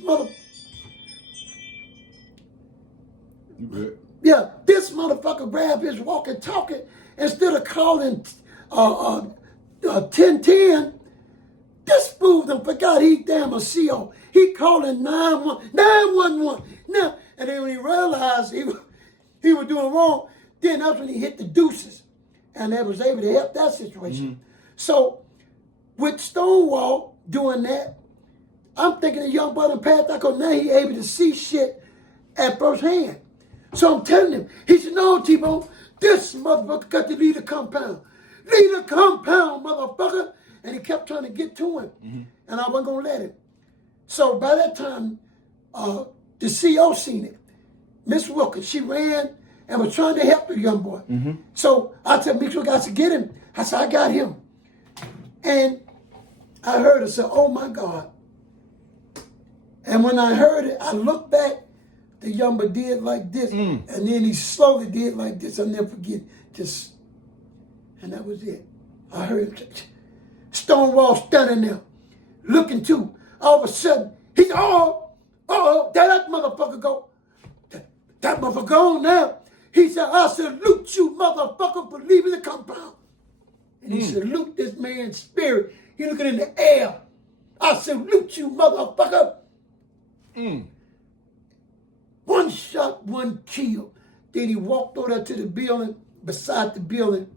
this motherfucker grabbed his walkie-talkie instead of calling 1010. This fool done forgot he damn a CO. He calling 911. Now, and then when he realized he was doing wrong, then that's when he hit the deuces. And they was able to help that situation. So with Stonewall doing that, I'm thinking the young brother passed out, because now he able to see shit at first hand. So I'm telling him, he said, no, Tbone, this motherfucker got to leave the compound. Leave the compound, motherfucker. And he kept trying to get to him. And I wasn't going to let him. So by that time, the CO seen it. Miss Wilkins, she ran and was trying to help the young boy. So I said, Miss Wilkins, I said, get him. I said, I got him. And I heard her say, oh my God. And when I heard it, I looked back, the young boy did like this, and then he slowly did like this. I'll never forget, just, and that was it. I heard him, Stonewall standing there, looking too. All of a sudden, he said, there that motherfucker go. That motherfucker gone now. He said, I salute you, motherfucker, for leaving the compound. And he salute this man's spirit. He looking in the air. I salute you, motherfucker. One shot, one kill. Then he walked over to the building, beside the building,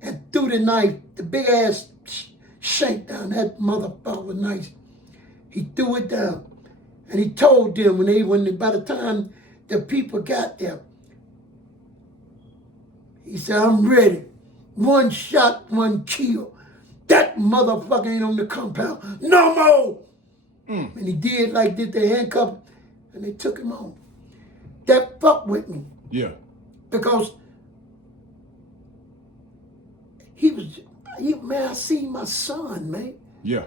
and threw the knife, the big ass shank down. That motherfucker was nice. He threw it down. And he told them by the time the people got there, he said, I'm ready. One shot, one kill. That motherfucker ain't on the compound no more. And he did like this, they handcuffed him, and they took him home. That fucked with me. Yeah. Because man, I seen my son, man. Yeah.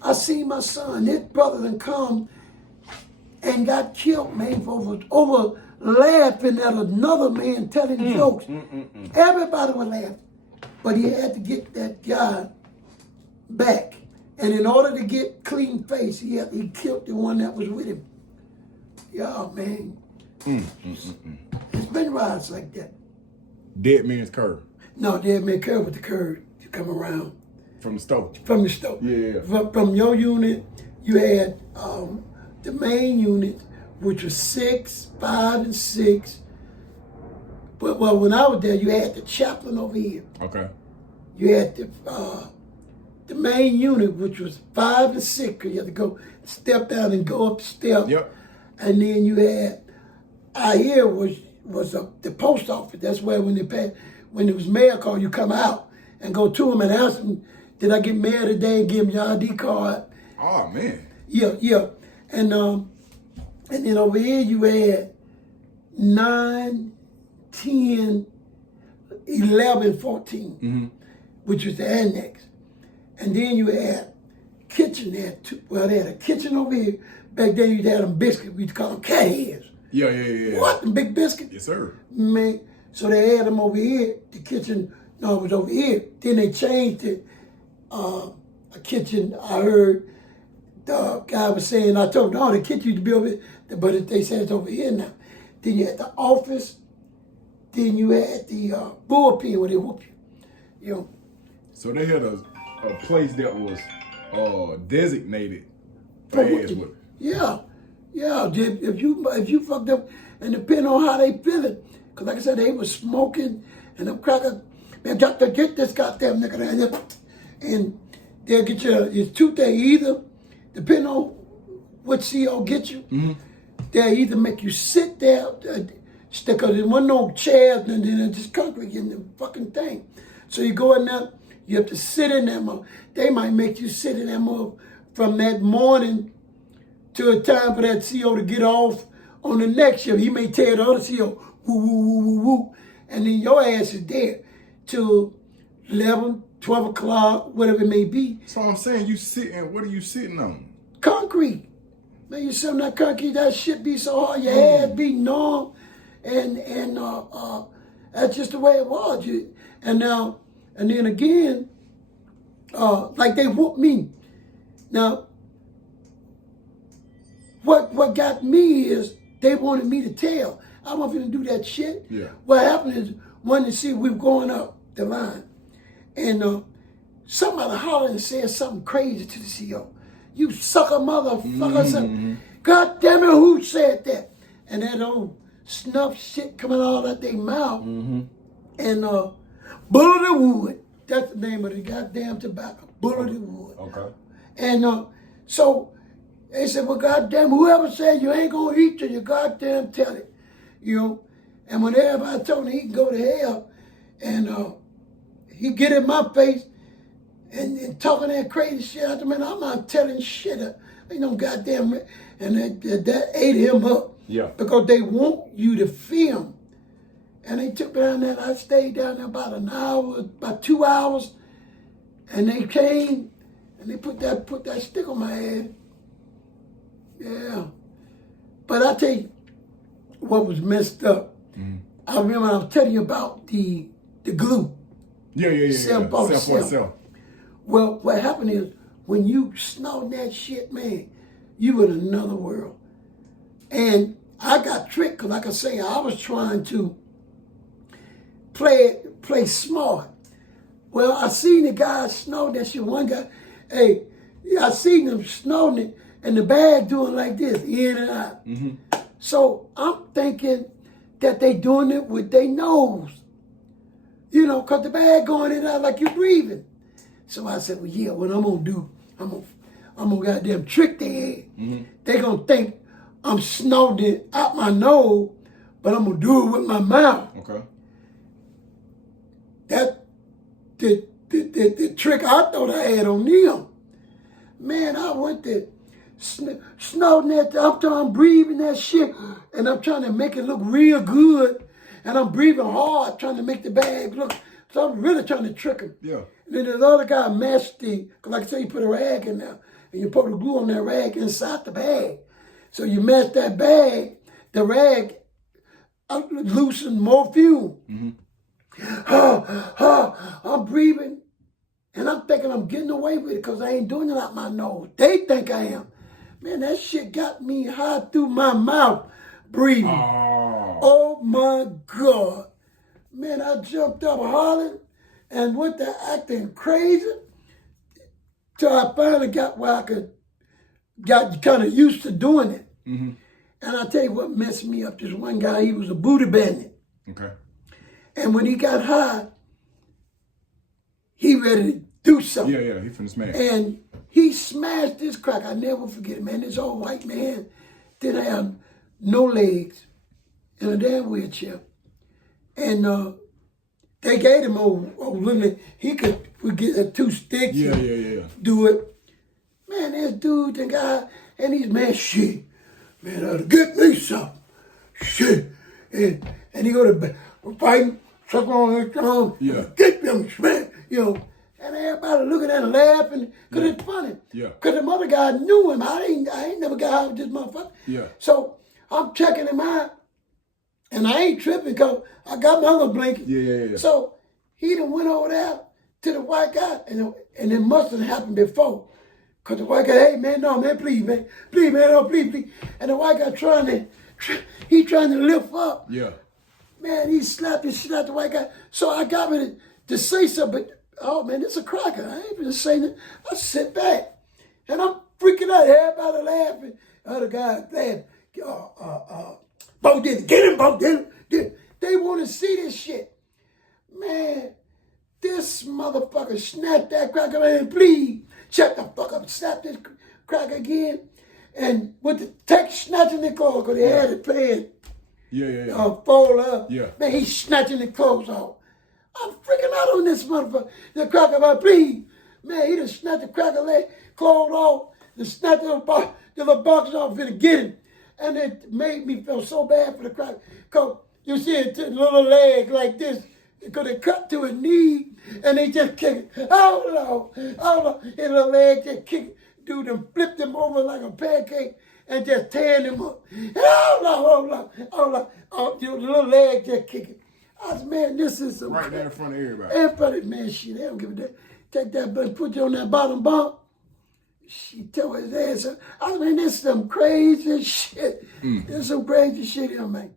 I seen my son. His brother done come and got killed, man, for over laughing at another man telling jokes. Everybody was laughing. But he had to get that guy back. And in order to get clean face, he killed the one that was with him. Yeah, man. It's been rides like that. Dead man's curve. No, dead man curve with the curve to come around. From the stove. From the stove. Yeah. From your unit, you had the main unit, which was 6, 5, and 6. But well, when I was there, you had the chaplain over here. Okay. You had the main unit, which was 5 and 6, because you had to go step down and go up the step. Yep. And then you had out here was the post office. That's where when it was mail call, you come out and go to them and ask them, did I get mail today? Give them your ID card. Oh man. Yeah. And then over here you had 9, 10, 11, 14, which was the annex. And then you had kitchen there. They had a kitchen over here. Back then you had them biscuits. We'd call them cat heads. Yeah. What? Them big biscuits? Yes, sir. Man, so they had them over here. The kitchen, no, it was over here. Then they changed it. A kitchen, I heard the guy was saying, I told him, no, the kitchen used to be over here, but they said it's over here now. Then you had the office. Then you had the bullpen where they whoop you. You know. So they had a place that was designated for ass whooping. Yeah. If you fucked up, and depending on how they feeling, because like I said, they was smoking, and them crackers, man, got to get this goddamn nigga down there, and they'll get you. It's 2 things: either, depending on what CO get you, they'll either make you sit there, because there wasn't no chairs, and then just concrete in the fucking thing. So you go in there, you have to sit in there. They might make you sit in there from that morning to a time for that CO to get off on the next shift. He may tell the other CO, woo, woo, woo, woo, woo. And then your ass is there till 11, 12 o'clock, whatever it may be. So I'm saying what are you sitting on? Concrete. Man, you sit on that concrete, that shit be so hard, your head be numb. And that's just the way it was. And then again, like they whooped me. Now, what got me is they wanted me to tell. I wasn't going to do that shit. Yeah. What happened is, one to see we were going up the line, and somebody hollered and said something crazy to the CO. You sucker motherfucker. God damn it, who said that? And that old snuff shit coming out of their mouth. And Bullet Wood, that's the name of the goddamn tobacco, Bullet Wood. Okay. And so they said, well, goddamn, whoever said you ain't gonna eat till you goddamn tell it, you know. And when everybody told him he can go to hell, and he get in my face and talking that crazy shit, I said, man, I'm not telling shit. Ain't no goddamn, and that ate him up. Yeah. Because they want you to film. And they took me down there. I stayed down there about an hour, about 2 hours. And they came and they put that stick on my head. Yeah. But I tell you what was messed up. Mm-hmm. I remember I was telling you about the glue. Yeah. Self. Well, what happened is when you snort that shit, man, you in another world. And I got tricked because, like I say, I was trying to play smart. Well, I seen the guy snort that shit. One guy, hey, I seen him snorting it and the bag doing like this, in and out. Mm-hmm. So I'm thinking that they doing it with their nose. You know, because the bag going in and out like you're breathing. So I said, well, yeah, what I'm going to do, I'm gonna goddamn trick their head. Mm-hmm. They going to think I'm snorting it out my nose, but I'm going to do it with my mouth. Okay. That the trick I thought I had on them. Man, I went to snorting that, I'm breathing that shit, and I'm trying to make it look real good, and I'm breathing hard, trying to make the bag look, so I'm really trying to trick him. Yeah. And then the other guy mashed because like I say, you put a rag in there, and you put the glue on that rag inside the bag. So you mash that bag, the rag loosen more fuel. Mm-hmm. I'm breathing, and I'm thinking I'm getting away with it because I ain't doing it out my nose. They think I am. Man, that shit got me high through my mouth breathing. Oh my God. Man, I jumped up hollering and went to acting crazy till I finally got where I got kind of used to doing it. Mm-hmm. And I tell you what messed me up. This one guy, he was a booty bandit. Okay. And when he got high, he ready to do something. Yeah, he finna smash. And he smashed this crack. I never forget it, man. This old white man didn't have no legs in a damn wheelchair. And they gave him a limit. He could get 2 sticks and do it. Man, this dude, the guy, and he's, man, shit. Man, I ought to get me some. Shit. And he go to fighting, suck on his arm, get them, man, you know. And everybody looking at him laughing, because it's funny. Yeah. Because the other guy knew him. I ain't never got out with this motherfucker. Yeah. So I'm checking him out, and I ain't tripping because I got my other blanket. Yeah. So he done went over there to the white guy, and it must have happened before. Because the white guy, hey, man, no, man, please, man. Please, man, no, please. And the white guy trying to lift up. Yeah. Man, he slapped the shit out the white guy. So I got ready to say something, but, oh, man, it's a cracker. I ain't gonna say nothing. I sit back, and I'm freaking out. Everybody laughing. Other guy laughing. Bo did it. Get him, Bo did it. They want to see this shit. Man, this motherfucker snapped that cracker, man, please. Shut the fuck up. Snap this cracker again. And with the tech snatching the clothes, because they had it playing. Fold up. Yeah. Man, he's snatching the clothes off. I'm freaking out on this motherfucker. The cracker, man, please. Man, he done snatched the cracker leg, clothes off, and snatched the little box off and get him. And it made me feel so bad for the cracker. Because you see it, little leg like this, because they cut to his knee, and they just kick it. Oh, no. His little leg just kick it. Dude, them flipped him over like a pancake and just tearing him up. Oh, the little leg just kicking. I said, man, this is some right there in front of everybody. In front of man, shit, they don't give a damn. Take that button, put you on that bottom bunk. She tore his ass up. I said, man, this is some crazy shit. This is some crazy shit here, man.